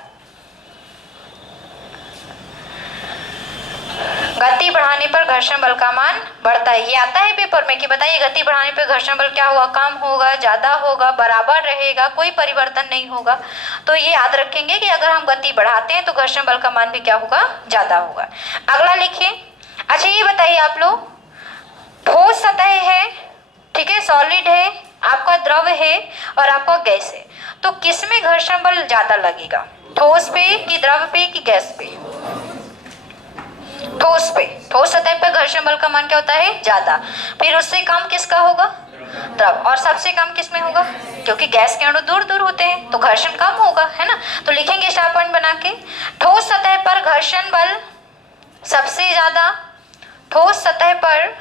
गति बढ़ाने पर घर्षण बल का मान बढ़ता है। ये आता है पेपर में कि बताइए गति बढ़ाने पर घर्षण बल क्या होगा, कम होगा, ज्यादा होगा, बराबर रहेगा, कोई परिवर्तन नहीं होगा। तो ये याद रखेंगे कि अगर हम गति बढ़ाते हैं तो घर्षण बल का मान भी क्या होगा, ज्यादा होगा। अगला लिखिए। अच्छा ये बताइए आप लोग, ठोस सतह है, ठीक है, सॉलिड है, आपका द्रव है और आपका गैस है, तो किसमें घर्षण बल ज्यादा लगेगा, ठोस पे कि द्रव पे कि गैस पे? ठोस पे। ठोस सतह पर घर्षण बल का मान क्या होता है, ज्यादा। फिर उससे कम किसका होगा, द्रव। और सबसे कम किसमें होगा, क्योंकि गैस के अणु दूर दूर होते हैं तो घर्षण कम होगा, है ना। तो लिखेंगे स्टार पॉइंट बना के, ठोस सतह पर घर्षण बल सबसे ज्यादा, ठोस सतह पर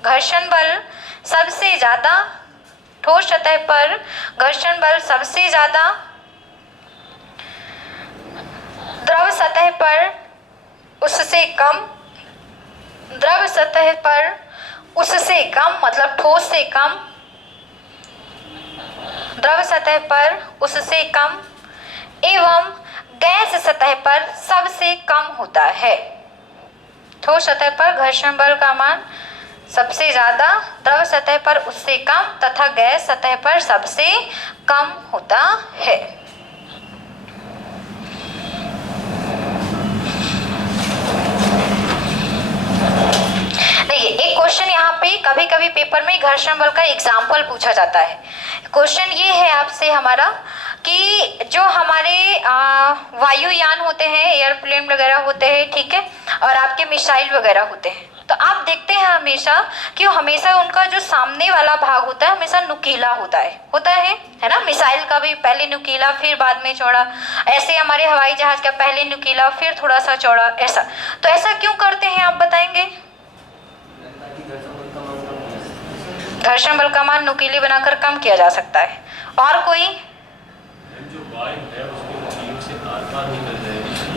घर्षण बल सबसे ज्यादा, ठोस सतह पर घर्षण बल सबसे ज्यादा, द्रव सतह पर उससे कम, द्रव सतह पर उससे कम मतलब ठोस से कम, द्रव सतह पर उससे कम एवं गैस सतह पर सबसे कम होता है। ठोस सतह पर घर्षण बल का मान सबसे ज्यादा, द्रव सतह पर उससे कम तथा गैस सतह पर सबसे कम होता है। देखिए एक क्वेश्चन यहाँ पे कभी कभी पेपर में घर्षण बल का एग्जाम्पल पूछा जाता है। क्वेश्चन ये है आपसे हमारा कि जो हमारे वायुयान होते हैं, एयरप्लेन वगैरह होते हैं, ठीक है, और आपके मिसाइल वगैरह होते हैं, तो आप देखते हैं हमेशा कि हमेशा उनका जो सामने वाला भाग होता है हमेशा नुकीला होता है ना। मिसाइल का भी पहले नुकीला फिर बाद में चौड़ा, ऐसे हमारे हवाई जहाज का पहले नुकीला फिर थोड़ा सा चौड़ा, ऐसा। तो ऐसा क्यों करते हैं आप बताएंगे? घर्षण बल का मान नुकीले बनाकर कम किया जा सकता है। और कोई?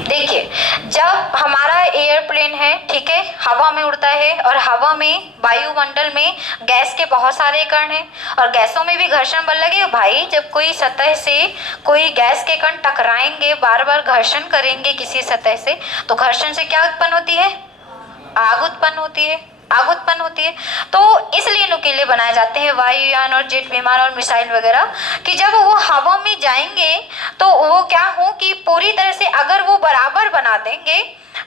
देखिए जब हमारा एयरप्लेन है, ठीक है, हवा में उड़ता है और हवा में वायुमंडल में गैस के बहुत सारे कण हैं और गैसों में भी घर्षण बल लगे भाई। जब कोई सतह से कोई गैस के कण टकराएंगे, बार बार घर्षण करेंगे किसी सतह से, तो घर्षण से क्या उत्पन्न होती है, आग उत्पन्न होती है, आग उत्पन्न होती है। तो इसलिए नुकीले बनाए जाते हैं वायुयान और जेट विमान और मिसाइल वगैरह, कि जब वो हवा में जाएंगे तो वो क्या हो कि पूरी तरह से अगर वो बराबर बना देंगे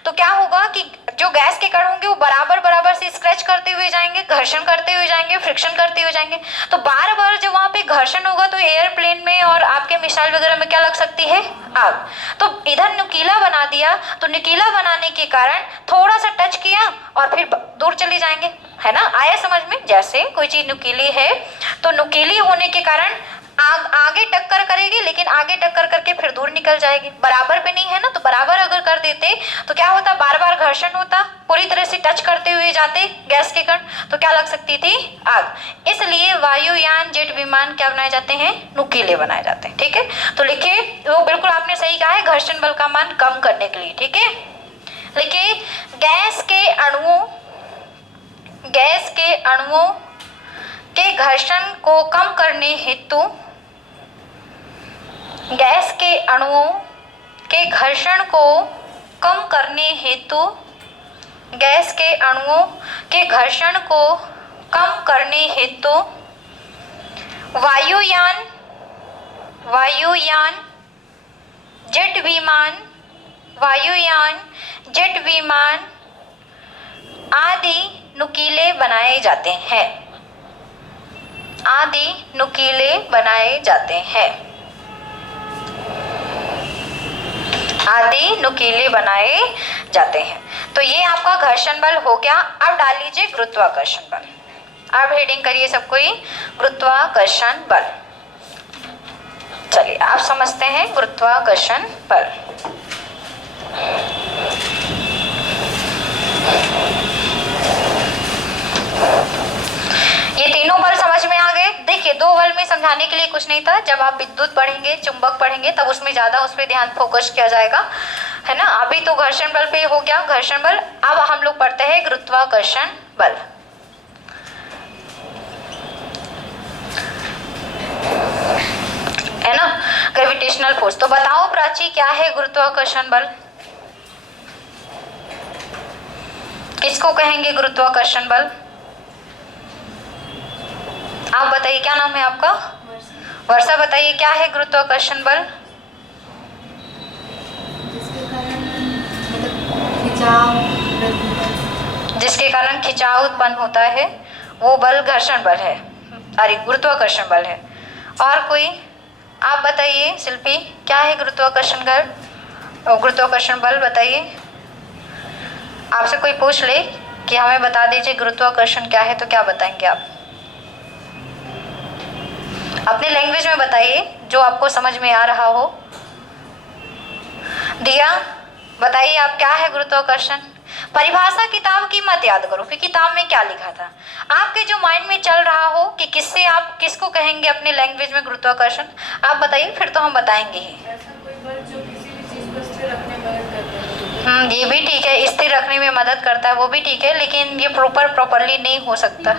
तो क्या होगा कि जो गैस के कण होंगे वो बराबर बराबर से स्क्रैच करते हुए जाएंगे, घर्षण करते हुए जाएंगे, फ्रिक्शन करते हुए जाएंगे। तो बार बार जब वहां पे घर्षण होगा तो एयरप्लेन में और आपके मिसाइल वगैरह में क्या लग सकती है, आग। तो इधर नुकीला बना दिया, तो नुकीला बनाने के कारण थोड़ा सा टच किया और फिर दूर चले जाएंगे, है ना। आया समझ में? जैसे कोई चीज नुकीली है तो नुकीली होने के कारण आगे टक्कर करेगी, लेकिन आगे टक्कर करके फिर दूर निकल जाएगी। बराबर पे नहीं है ना, तो बराबर अगर कर देते तो क्या होता, बार बार घर्षण होता, पूरी तरह से टच करते हुए जाते गैस के कण, तो क्या लग सकती थी, आग। इसलिए वायुयान जेट विमान क्या बनाए जाते हैं, नुकीले बनाए जाते हैं, ठीक है। तो लिखिए, वो बिल्कुल आपने सही कहा है, घर्षण बल का मान कम करने के लिए, ठीक है। लिखिए, गैस के अणुओं के घर्षण को कम करने हेतु, गैस के अणुओं के घर्षण को कम करने हेतु, गैस के अणुओं के घर्षण को कम करने हेतु वायुयान जेट विमान आदि नुकीले बनाए जाते हैं, तो ये आपका घर्षण बल हो गया। अब डाल लीजिए गुरुत्वाकर्षण बल। अब हेडिंग करिए सब कोई, गुरुत्वाकर्षण बल। चलिए आप समझते हैं गुरुत्वाकर्षण बल। ये तीनों बल समझ में आ गए। देखिए दो बल में समझाने के लिए कुछ नहीं था, जब आप विद्युत पढ़ेंगे, चुंबक पढ़ेंगे, तब उसमें ज्यादा उस पर ध्यान फोकस किया जाएगा, है ना। अभी तो घर्षण बल पे हो गया, घर्षण बल। अब हम लोग पढ़ते हैं गुरुत्वाकर्षण बल। है ना, ग्रेविटेशनल फोर्स। तो बताओ प्राची, क्या है गुरुत्वाकर्षण बल? किसको कहेंगे गुरुत्वाकर्षण बल? आप बताइए, क्या नाम है आपका? वर्षा। बताइए क्या है गुरुत्वाकर्षण बल? जिसके कारण खिंचाव उत्पन्न होता है वो बल घर्षण बल है, अरे गुरुत्वाकर्षण बल है। और कोई आप बताइए शिल्पी, क्या है गुरुत्वाकर्षण बल? गुरुत्वाकर्षण बल बताइए। आपसे कोई पूछ ले कि हमें बता दीजिए गुरुत्वाकर्षण क्या है, तो क्या बताएंगे आप? अपने लैंग्वेज में बताइए जो आपको समझ में आ रहा हो। दिया बताइए आप, क्या है गुरुत्वाकर्षण? परिभाषा किताब की मत याद करो कि किताब में क्या लिखा था, आपके जो माइंड में चल रहा हो कि किससे आप किसको कहेंगे अपने लैंग्वेज में गुरुत्वाकर्षण, आप बताइए, फिर तो हम बताएंगे ही। ऐसा कोई बल जो किसी भी चीज को स्थिर रखने में मदद करता है। ये भी ठीक है, स्थिर रखने में मदद करता है, वो भी ठीक है, लेकिन ये प्रॉपरली नहीं हो सकता।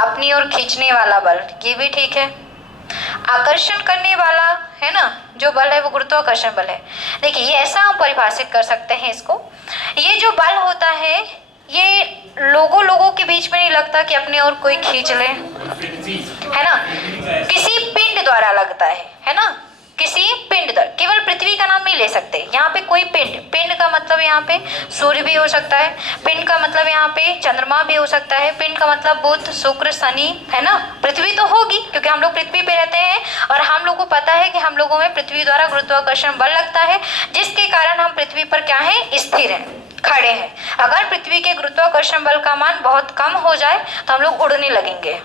अपनी ओर खींचने वाला बल, ये भी ठीक है। आकर्षण करने वाला है ना जो बल है वो गुरुत्वाकर्षण बल है। देखिए ये ऐसा हम परिभाषित कर सकते हैं इसको, ये जो बल होता है ये लोगों के बीच में नहीं लगता कि अपने ओर कोई खींच ले, है ना, किसी पिंड द्वारा लगता है ना, किसी पिंड द्वारा। केवल पृथ्वी का नाम नहीं ले सकते, यहाँ पे कोई पिंड का मतलब यहाँ पे सूर्य भी हो सकता है, पिंड का मतलब यहाँ पे चंद्रमा भी हो सकता है, पिंड का मतलब बुध शुक्र शनि, है ना। पृथ्वी तो होगी क्योंकि हम लोग पृथ्वी पे रहते हैं और हम लोगों को पता है कि हम लोगों में पृथ्वी द्वारा गुरुत्वाकर्षण बल लगता है, जिसके कारण हम पृथ्वी पर क्या है, स्थिर हैं, खड़े हैं। अगर पृथ्वी के गुरुत्वाकर्षण बल का मान बहुत कम हो जाए तो हम लोग उड़ने लगेंगे,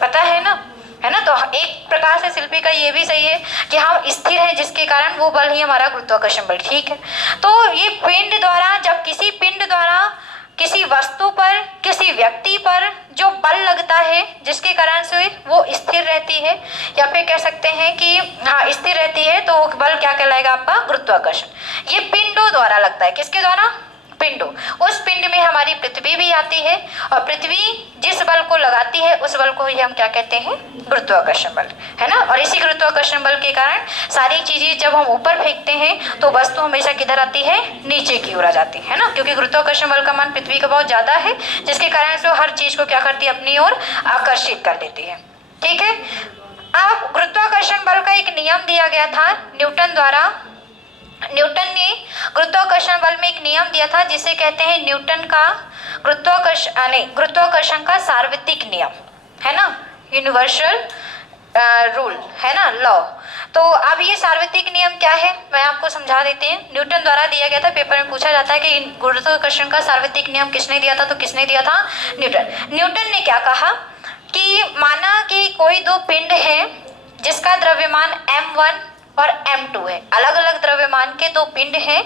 पता है ना, है ना। तो एक प्रकार से शिल्पी का ये भी सही है कि हम स्थिर हैं, जिसके कारण वो बल ही हमारा गुरुत्वाकर्षण बल, ठीक है। तो ये पिंड द्वारा, जब किसी पिंड द्वारा किसी वस्तु पर किसी व्यक्ति पर जो बल लगता है जिसके कारण से वो स्थिर रहती है, या फिर कह सकते हैं कि हाँ स्थिर रहती है, तो वो बल क्या कहलाएगा आपका, गुरुत्वाकर्षण। ये पिंडों द्वारा लगता है, किसके द्वारा, पिंडों। उस पिंड में हमारी पृथ्वी भी आती है और पृथ्वी जिस बल को लगाती है उस बल को ही हम क्या कहते हैं, गुरुत्वाकर्षण बल, है ना। और इसी गुरुत्वाकर्षण बल के कारण सारी चीजें जब हम ऊपर फेंकते हैं तो वस्तु हमेशा किधर आती है, नीचे की ओर आ जाती है ना, क्योंकि गुरुत्वाकर्षण बल का मान पृथ्वी का बहुत ज्यादा है, जिसके कारण से वो हर चीज को क्या करती है, अपनी ओर आकर्षित कर लेती है, ठीक है। अब गुरुत्वाकर्षण बल का एक नियम दिया गया था न्यूटन द्वारा। न्यूटन ने गुरुत्वाकर्षण बल में एक नियम दिया था जिसे कहते हैं न्यूटन का गुरुत्वाकर्षण का सार्वत्रिक नियम, है ना, यूनिवर्सल रूल, है ना, लॉ। तो अब ये सार्वत्रिक नियम क्या है मैं आपको समझा देती हूँ। न्यूटन द्वारा दिया गया था, पेपर में पूछा जाता है कि गुरुत्वाकर्षण का सार्वत्रिक नियम किसने दिया था, तो किसने दिया था, न्यूटन ने क्या कहा कि माना कि कोई दो पिंड है जिसका द्रव्यमान m1 और m2 है, अलग अलग द्रव्यमान के दो पिंड हैं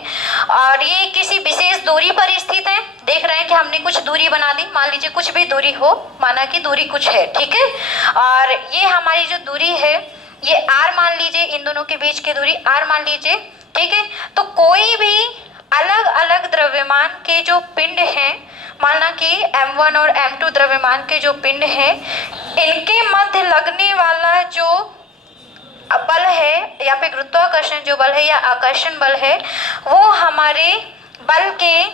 और ये किसी विशेष दूरी पर स्थित है। देख रहे हैं कि हमने कुछ दूरी बना दी, मान लीजिए कुछ भी दूरी हो, माना कि दूरी कुछ है, ठीक है। और ये हमारी जो दूरी है ये r मान लीजिए, इन दोनों के बीच की दूरी r मान लीजिए, ठीक है। तो कोई भी अलग अलग द्रव्यमान के जो पिंड हैं, माना कि m1 और m2 द्रव्यमान के जो पिंड हैं, इनके मध्य लगने वाला जो बल है या फिर गुरुत्वाकर्षण जो बल है या आकर्षण बल है, वो हमारे बल के,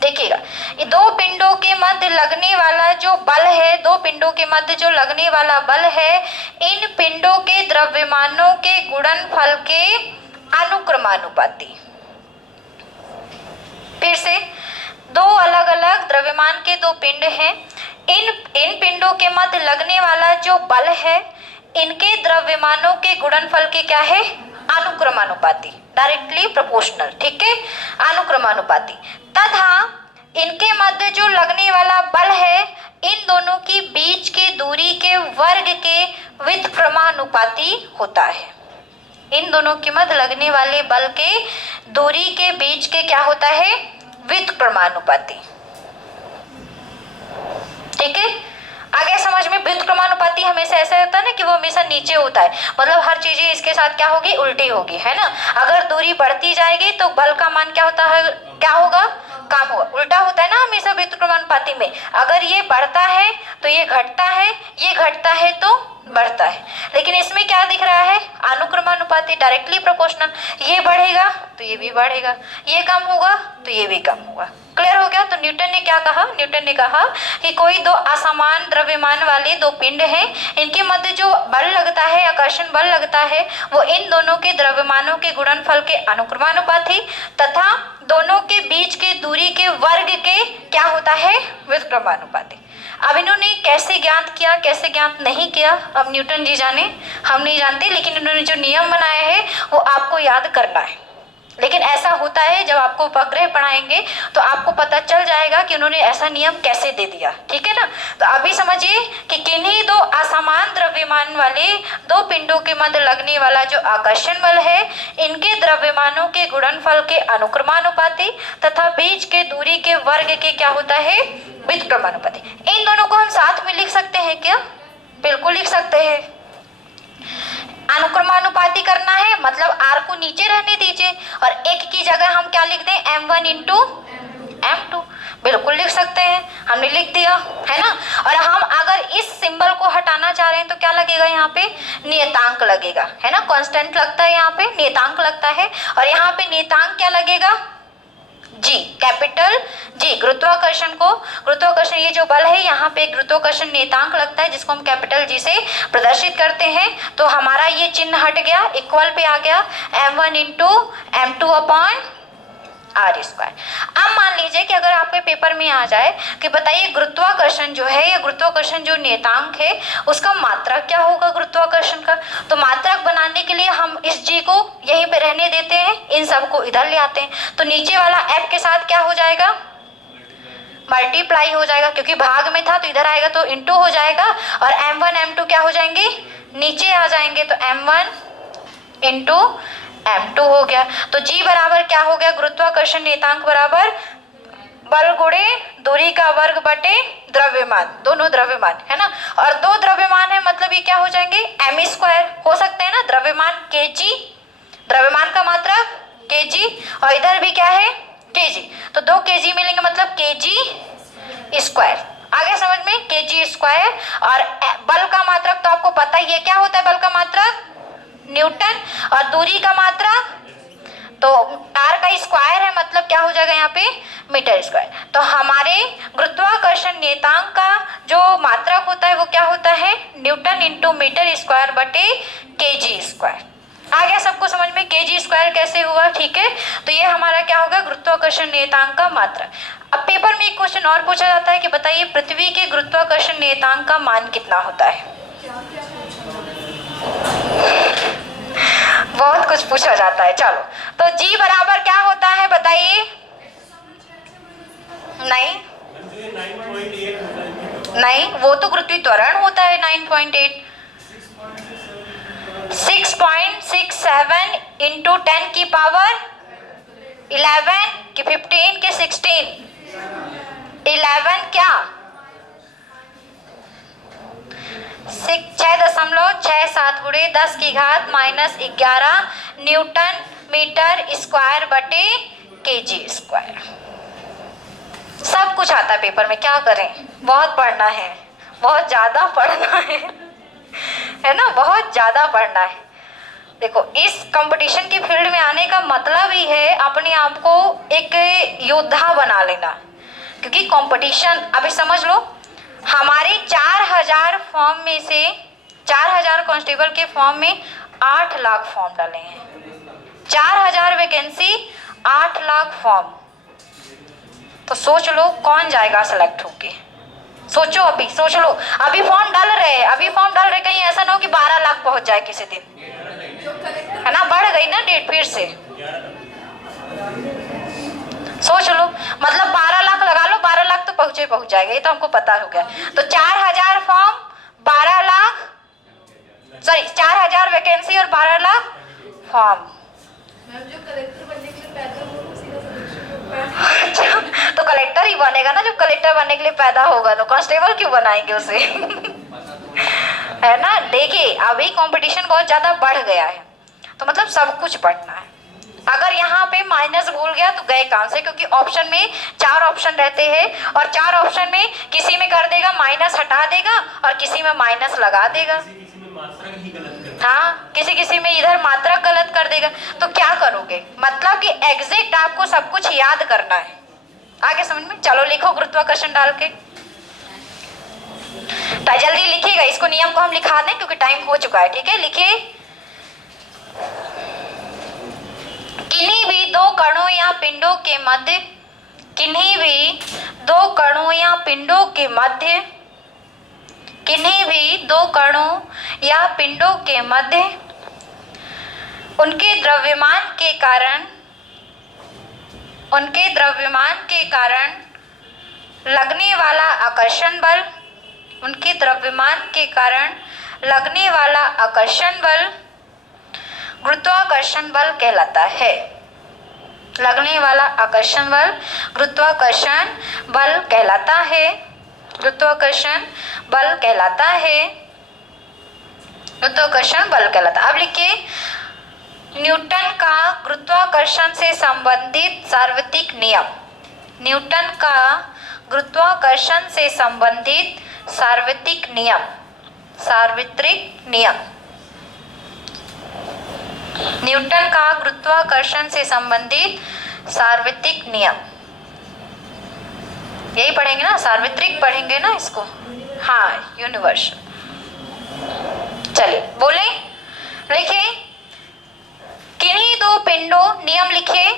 देखिएगा, ये दो पिंडों के मध्य लगने वाला जो बल है, दो पिंडों के मध्य जो लगने वाला बल है, इन पिंडों के द्रव्यमानों के गुणनफल के अनुक्रमानुपाती। फिर से, दो अलग अलग द्रव्यमान के दो पिंड हैं, इन पिंडों के मध्य लगने वाला जो बल है इनके द्रव्यमानों के गुणनफल के क्या है, अनुक्रमानुपाती, डायरेक्टली प्रोपोर्शनल, ठीक है, अनुक्रमानुपाती। तथा इनके मध्य जो लगने वाला बल है इन दोनों की बीच की दूरी के वर्ग के व्युत्क्रमानुपाती होता है। इन दोनों के मध्य लगने वाले बल के दूरी के बीच के क्या होता है, व्युत्क्रमानुपाती, ठीक है। आगे समझ में, व्युत्क्रमानुपाती हमेशा ऐसा होता है ना कि वो हमेशा नीचे होता है, मतलब हर चीजें इसके साथ क्या होगी, उल्टी होगी, है ना। अगर दूरी बढ़ती जाएगी तो बल का मान क्या होता है, क्या होगा, कम हुआ। उल्टा होता है ना हमेशा व्युत्क्रमानुपाती में, अगर ये बढ़ता है तो ये घटता है, ये घटता है तो बढ़ता है। लेकिन इसमें क्या दिख रहा है, अनुक्रमानुपाती, डायरेक्टली प्रोपोर्शनल। ये बढ़ेगा तो ये भी बढ़ेगा, ये कम होगा तो ये भी कम होगा। क्लियर हो गया। तो न्यूटन ने क्या कहा, न्यूटन ने कहा कि कोई दो असमान द्रव्यमान वाले दो पिंड हैं, इनके मध्य जो बल लगता है, आकर्षण बल लगता है, वो इन दोनों के द्रव्यमानों के गुणनफल के अनुक्रमानुपाती तथा दोनों के बीच के दूरी के वर्ग के क्या होता है, व्युत्क्रमानुपाती। अब इन्होंने कैसे ज्ञात किया, कैसे ज्ञात नहीं किया, अब न्यूटन जी जाने, हम नहीं जानते। लेकिन इन्होंने जो नियम बनाया है वो आपको याद करना है। लेकिन ऐसा होता है जब आपको उपग्रह पढ़ाएंगे तो आपको पता चल जाएगा कि उन्होंने ऐसा नियम कैसे दे दिया, ठीक है ना। तो अभी समझिए कि किन्हीं दो असमान द्रव्यमान वाले दो पिंडों के मध्य लगने वाला जो आकर्षण बल है, इनके द्रव्यमानों के गुणनफल के अनुक्रमानुपाती तथा बीच के दूरी के वर्ग के क्या होता है, व्युत्क्रमानुपाती। इन दोनों को हम साथ में लिख सकते हैं क्या, बिल्कुल लिख सकते हैं। अनुक्रमानुपाती करना है मतलब r को नीचे रहने दीजिए और एक की जगह हम क्या लिख दें, m1 इंटू m2, बिल्कुल लिख सकते हैं, हमने लिख दिया है ना। और हम अगर इस सिंबल को हटाना चाह रहे हैं तो क्या लगेगा, यहाँ पे नियतांक लगेगा, है ना। कांस्टेंट लगता है, यहाँ पे नियतांक लगता है, और यहाँ पे नियतांक क्या लगेगा, जी, कैपिटल जी। गुरुत्वाकर्षण को, गुरुत्वाकर्षण ये जो बल है, यहाँ पे गुरुत्वाकर्षण नियतांक लगता है जिसको हम कैपिटल जी से प्रदर्शित करते हैं। तो हमारा ये चिन्ह हट गया, इक्वल पे आ गया m1 into m2 upon r square. अब मान लीजिए कि अगर आपके पेपर में आ जाए कि बताइए गुरुत्वाकर्षण जो है, या गुरुत्वाकर्षण जो नियतांक है उसका मात्रक क्या होगा गुरुत्वाकर्षण का, तो मात्रक बनाने के लिए हम इस g को यहीं पे रहने देते हैं, इन सब को इधर ले आते हैं। तो नीचे वाला f के साथ क्या हो जाएगा, मल्टीप्लाई हो जाएगा, क्योंकि भाग में था तो इधर आएगा तो इंटू हो जाएगा, और m1 m2 क्या हो जाएंगे, नीचे आ जाएंगे, तो m1 इंटू m2 हो गया। तो g बराबर क्या हो गया, गुरुत्वाकर्षण नियतांक बराबर बल गुणे दूरी का वर्ग बटे द्रव्यमान, दोनों द्रव्यमान है ना। और दो द्रव्यमान है मतलब ये क्या हो जाएंगे, m स्क्वायर हो सकते हैं ना, द्रव्यमान kg, द्रव्यमान का मात्रक kg, और इधर भी क्या है kg, तो दो kg मिलेंगे मतलब kg स्क्वायर। आगे समझ में, kg स्क्वायर। और बल का मात्रक तो आपको पता ही है, क्या होता है बल का मात्रक, न्यूटन, और दूरी का मात्रक तो r का स्क्वायर है मतलब क्या हो जाएगा यहाँ पे, मीटर स्क्वायर। तो हमारे गुरुत्वाकर्षण नियतांक का जो मात्रक होता है वो क्या होता है, न्यूटन इंटू मीटर स्क्वायर बटे kg स्क्वायर। आ गया सबको समझ में, kg स्क्वायर कैसे हुआ, ठीक है। तो ये हमारा क्या होगा, गुरुत्वाकर्षण नियतांक का मात्रक। अब पेपर में एक क्वेश्चन और पूछा जाता है कि बताइए पृथ्वी के गुरुत्वाकर्षण नियतांक का मान कितना होता है। बहुत कुछ पूछा जाता है, चलो। तो g बराबर क्या होता है बताइए, नहीं वो तो गुरुत्वीय त्वरण होता है 9.8, 6.67 इंटू 10 की पावर 11 कि 15 के 16, 11 क्या 6.67 गुणे 10 की घात -11 न्यूटन मीटर स्क्वायर बटे kg स्क्वायर। सब कुछ आता है पेपर में, क्या करें, बहुत पढ़ना है, बहुत ज़्यादा पढ़ना है ना, बहुत ज़्यादा पढ़ना है। देखो इस कंपटीशन की फील्ड में आने का मतलब ही है अपने आप को एक योद्धा बना लेना, क्योंकि कंपटीशन, अभी समझ लो हमारे 4000 फॉर्म में से 4000 कांस्टेबल के फॉर्म में 8 लाख फॉर्म डाले हैं, 4000 वैकेंसी 8 लाख फॉर्म। तो सोच लो कौन जाएगा सेलेक्ट होके, सोचो, अभी सोच लो, अभी फॉर्म डाल रहे हैं, अभी फॉर्म डाल रहे, कहीं ऐसा ना हो कि 12 लाख पहुंच जाए किसी दिन, है ना, बढ़ गई ना डेट फिर से, सोच लो, मतलब 12 लाख लगा लो, 12 लाख तो पहुंच जाएगा, ये तो हमको पता हो गया। तो 4000 फॉर्म, 12 लाख, सॉरी 4000 वैकेंसी और 12 लाख फॉर्म। जो कलेक्टर बनने के लिए पैदा हो उसी का सिलेक्शन अच्छा, तो कलेक्टर ही बनेगा ना, जब कलेक्टर बनने के लिए पैदा होगा, तो कांस्टेबल क्यों बनाएंगे उसे है ना। देखिए अभी कंपटीशन बहुत ज़्यादा बढ़ गया है, तो मतलब सब कुछ पढ़ना है। अगर यहाँ पे माइनस भूल गया तो गए काम से, क्योंकि ऑप्शन में 4 ऑप्शन रहते हैं और 4 ऑप्शन में किसी में कर देगा माइनस हटा देगा और किसी में माइनस लगा देगा। किसी में मात्रा ही गलत कर, हाँ, किसी में इधर मात्रा गलत कर देगा। तो क्या करोगे, मतलब कि एग्जैक्ट आपको सब कुछ याद करना है। आगे समझ में? चलो लिखो गुरुत्वाकर्षण डाल के, तो जल्दी लिखिएगा। इसको नियम को हम लिखा दें क्योंकि टाइम हो चुका है। ठीक है, लिखिए। किन्हीं भी दो कणों या पिंडों के मध्य, किन्हीं भी दो कणों या पिंडों के मध्य, किन्हीं भी दो कणों या पिंडों के मध्य उनके द्रव्यमान के कारण, उनके द्रव्यमान के कारण लगने वाला आकर्षण बल, उनके द्रव्यमान के कारण लगने वाला आकर्षण बल गुरुत्वाकर्षण बल कहलाता है। लगने वाला आकर्षण बल गुरुत्वाकर्षण बल कहलाता है। गुरुत्वाकर्षण बल कहलाता है। गुरुत्वाकर्षण बल कहलाता है। अब लिखिए, न्यूटन का गुरुत्वाकर्षण से संबंधित सार्वत्रिक नियम। न्यूटन का गुरुत्वाकर्षण से संबंधित सार्वत्रिक नियम। सार्वत्रिक नियम। न्यूटन का गुरुत्वाकर्षण से संबंधित सार्वत्रिक नियम, यही पढ़ेंगे ना, सार्वत्रिक पढ़ेंगे ना इसको। हाँ, यूनिवर्सल। चलिए बोले, लिखिए। किन्हीं दो पिंडों, नियम लिखिए।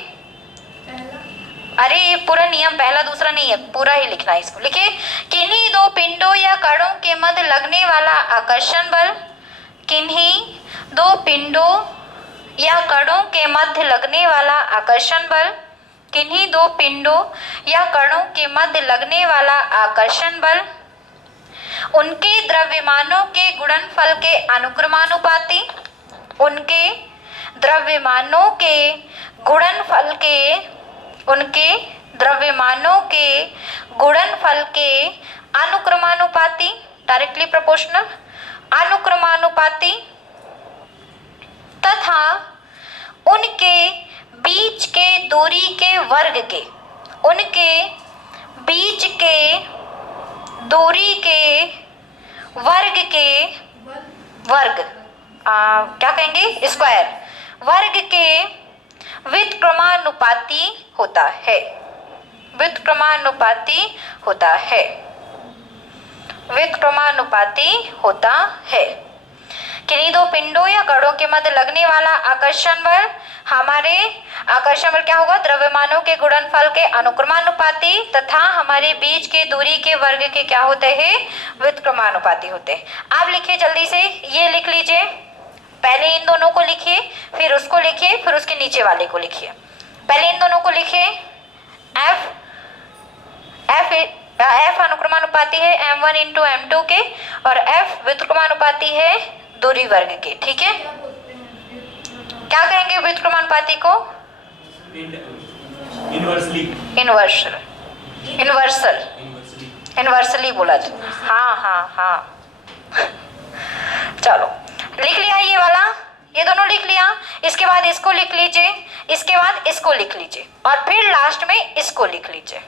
अरे ये पूरा नियम, पहला दूसरा नहीं है, पूरा ही लिखना है इसको। लिखिए, किन्हीं दो पिंडों या कणों के मध्य लगने वाला आकर्षण बल, किन्हीं दो पिंडों या कणों के मध्य लगने वाला आकर्षण बल, किन्हीं दो पिंडों या कणों के मध्य लगने वाला आकर्षण बल उनके द्रव्यमानों के गुणनफल के अनुक्रमानुपाती, उनके द्रव्यमानों के गुणनफल के, उनके द्रव्यमानों के गुणनफल के अनुक्रमानुपाती, डायरेक्टली प्रोपोर्शनल, अनुक्रमानुपाती तथा उनके बीच के दूरी के वर्ग के, उनके बीच के दूरी के वर्ग के वर्ग क्या कहेंगे, स्क्वायर, वर्ग के व्युत्क्रमानुपाती होता है। व्युत्क्रमानुपाती होता है। व्युत्क्रमानुपाती होता है। किन्हीं दो पिंडों या कणों के मध्य लगने वाला आकर्षण बल, हमारे आकर्षण बल क्या होगा, द्रव्यमानों के गुणनफल के अनुक्रमानुपाती तथा हमारे बीच के दूरी के वर्ग के क्या होते हैं, व्युत्क्रमानुपाती होते हैं। आप लिखिए जल्दी से, ये लिख लीजिए। पहले इन दोनों को लिखिए, फिर उसको लिखिए, फिर उसके नीचे वाले को लिखिए। पहले इन दोनों को लिखिए। F अनुक्रमानुपाती है M1 इंटू M2 के और F व्युत्क्रमानुपाती है दूरी वर्ग के। ठीक है, क्या कहेंगे व्युत्क्रमानुपाती को? इनवर्सली, इनवर्सल, इनवर्सल, इनवर्सली बोला था। हाँ हाँ हाँ चलो लिख लिया ये वाला, ये दोनों लिख लिया। इसके बाद इसको लिख लीजिए, इसके बाद इसको लिख लीजिए और फिर लास्ट में इसको लिख लीजिए।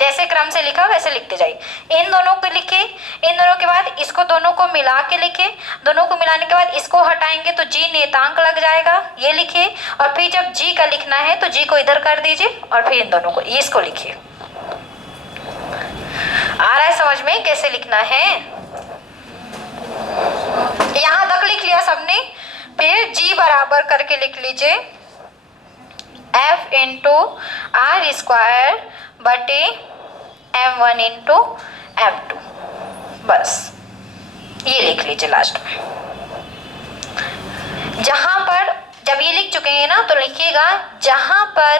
जैसे क्रम से लिखा वैसे लिखते जाइए। इन दोनों को लिखे, इन दोनों के बाद इसको दोनों को मिला के लिखे, दोनों को मिलाने के बाद इसको हटाएंगे तो जी नियतांक लग जाएगा, ये लिखिए। और फिर जब जी का लिखना है तो जी को इधर कर दीजिए और फिर इन दोनों को, इसको लिखिए। आ रहा है समझ में कैसे लिखना है? यहां तक लिख लिया सबने, फिर जी बराबर करके लिख लीजिए F इंटू आर स्क्वायर बटे M1 इंटू M2, बस ये लिख लीजिए लास्ट में। जहां पर जब ये लिख चुके हैं ना तो लिखिएगा जहां पर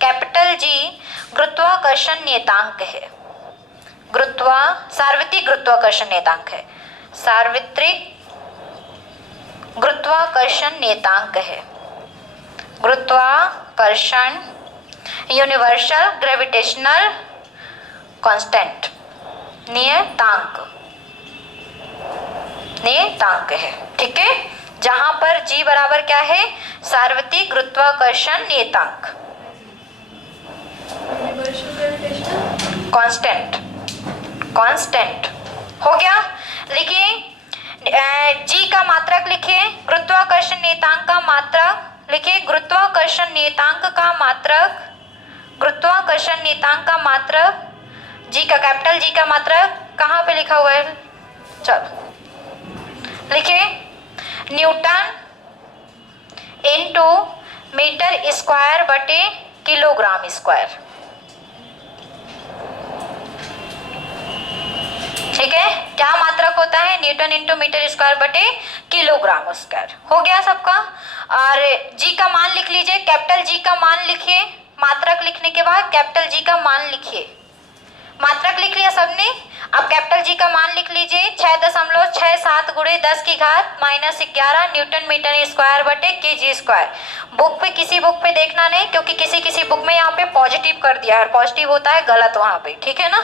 कैपिटल G गुरुत्वाकर्षण नियतांक है, सार्वत्रिक गुरुत्वाकर्षण नियतांक है, सार्वत्रिक गुरुत्वाकर्षण नियतांक है, गुरुत्वाकर्षण यूनिवर्सल ग्रेविटेशनल कांस्टेंट नियतांक, नियतांक है। ठीक है, जहां पर g बराबर क्या है, सार्वत्रिक गुरुत्वाकर्षण नियतांक, यूनिवर्सल ग्रेविटेशन, कांस्टेंट हो गया। लिखिए g का मात्रक लिखिए, गुरुत्वाकर्षण नियतांक का मात्रक लिखिए, गुरुत्वाकर्षण नियतांक का मात्रक, गुरुत्वाकर्षण नियतांक का मात्रक g का, कैपिटल G का मात्रक कहाँ पे लिखा हुआ है, चलो लिखिए न्यूटन इनटू मीटर स्क्वायर बटे किलोग्राम स्क्वायर। ठीक है, क्या मात्रक होता है, न्यूटन इंटू मीटर स्क्वायर बटे किलोग्राम स्क्वायर। हो गया सबका। और जी का मान लिख लीजिए, कैपिटल जी का मान लिखिए, मात्रक लिखने के बाद कैपिटल जी का मान लिखिए। मात्रक लिख लिया सबने, अब कैपिटल जी का मान लिख लीजिए 6.67 गुणे 10 की घात -11 न्यूटन मीटर स्क्वायर बटे केजी स्क्वायर। बुक पे, किसी बुक पे देखना नहीं, क्योंकि किसी किसी बुक में यहाँ पे पॉजिटिव कर दिया है, पॉजिटिव होता है गलत वहाँ पे, ठीक है ना।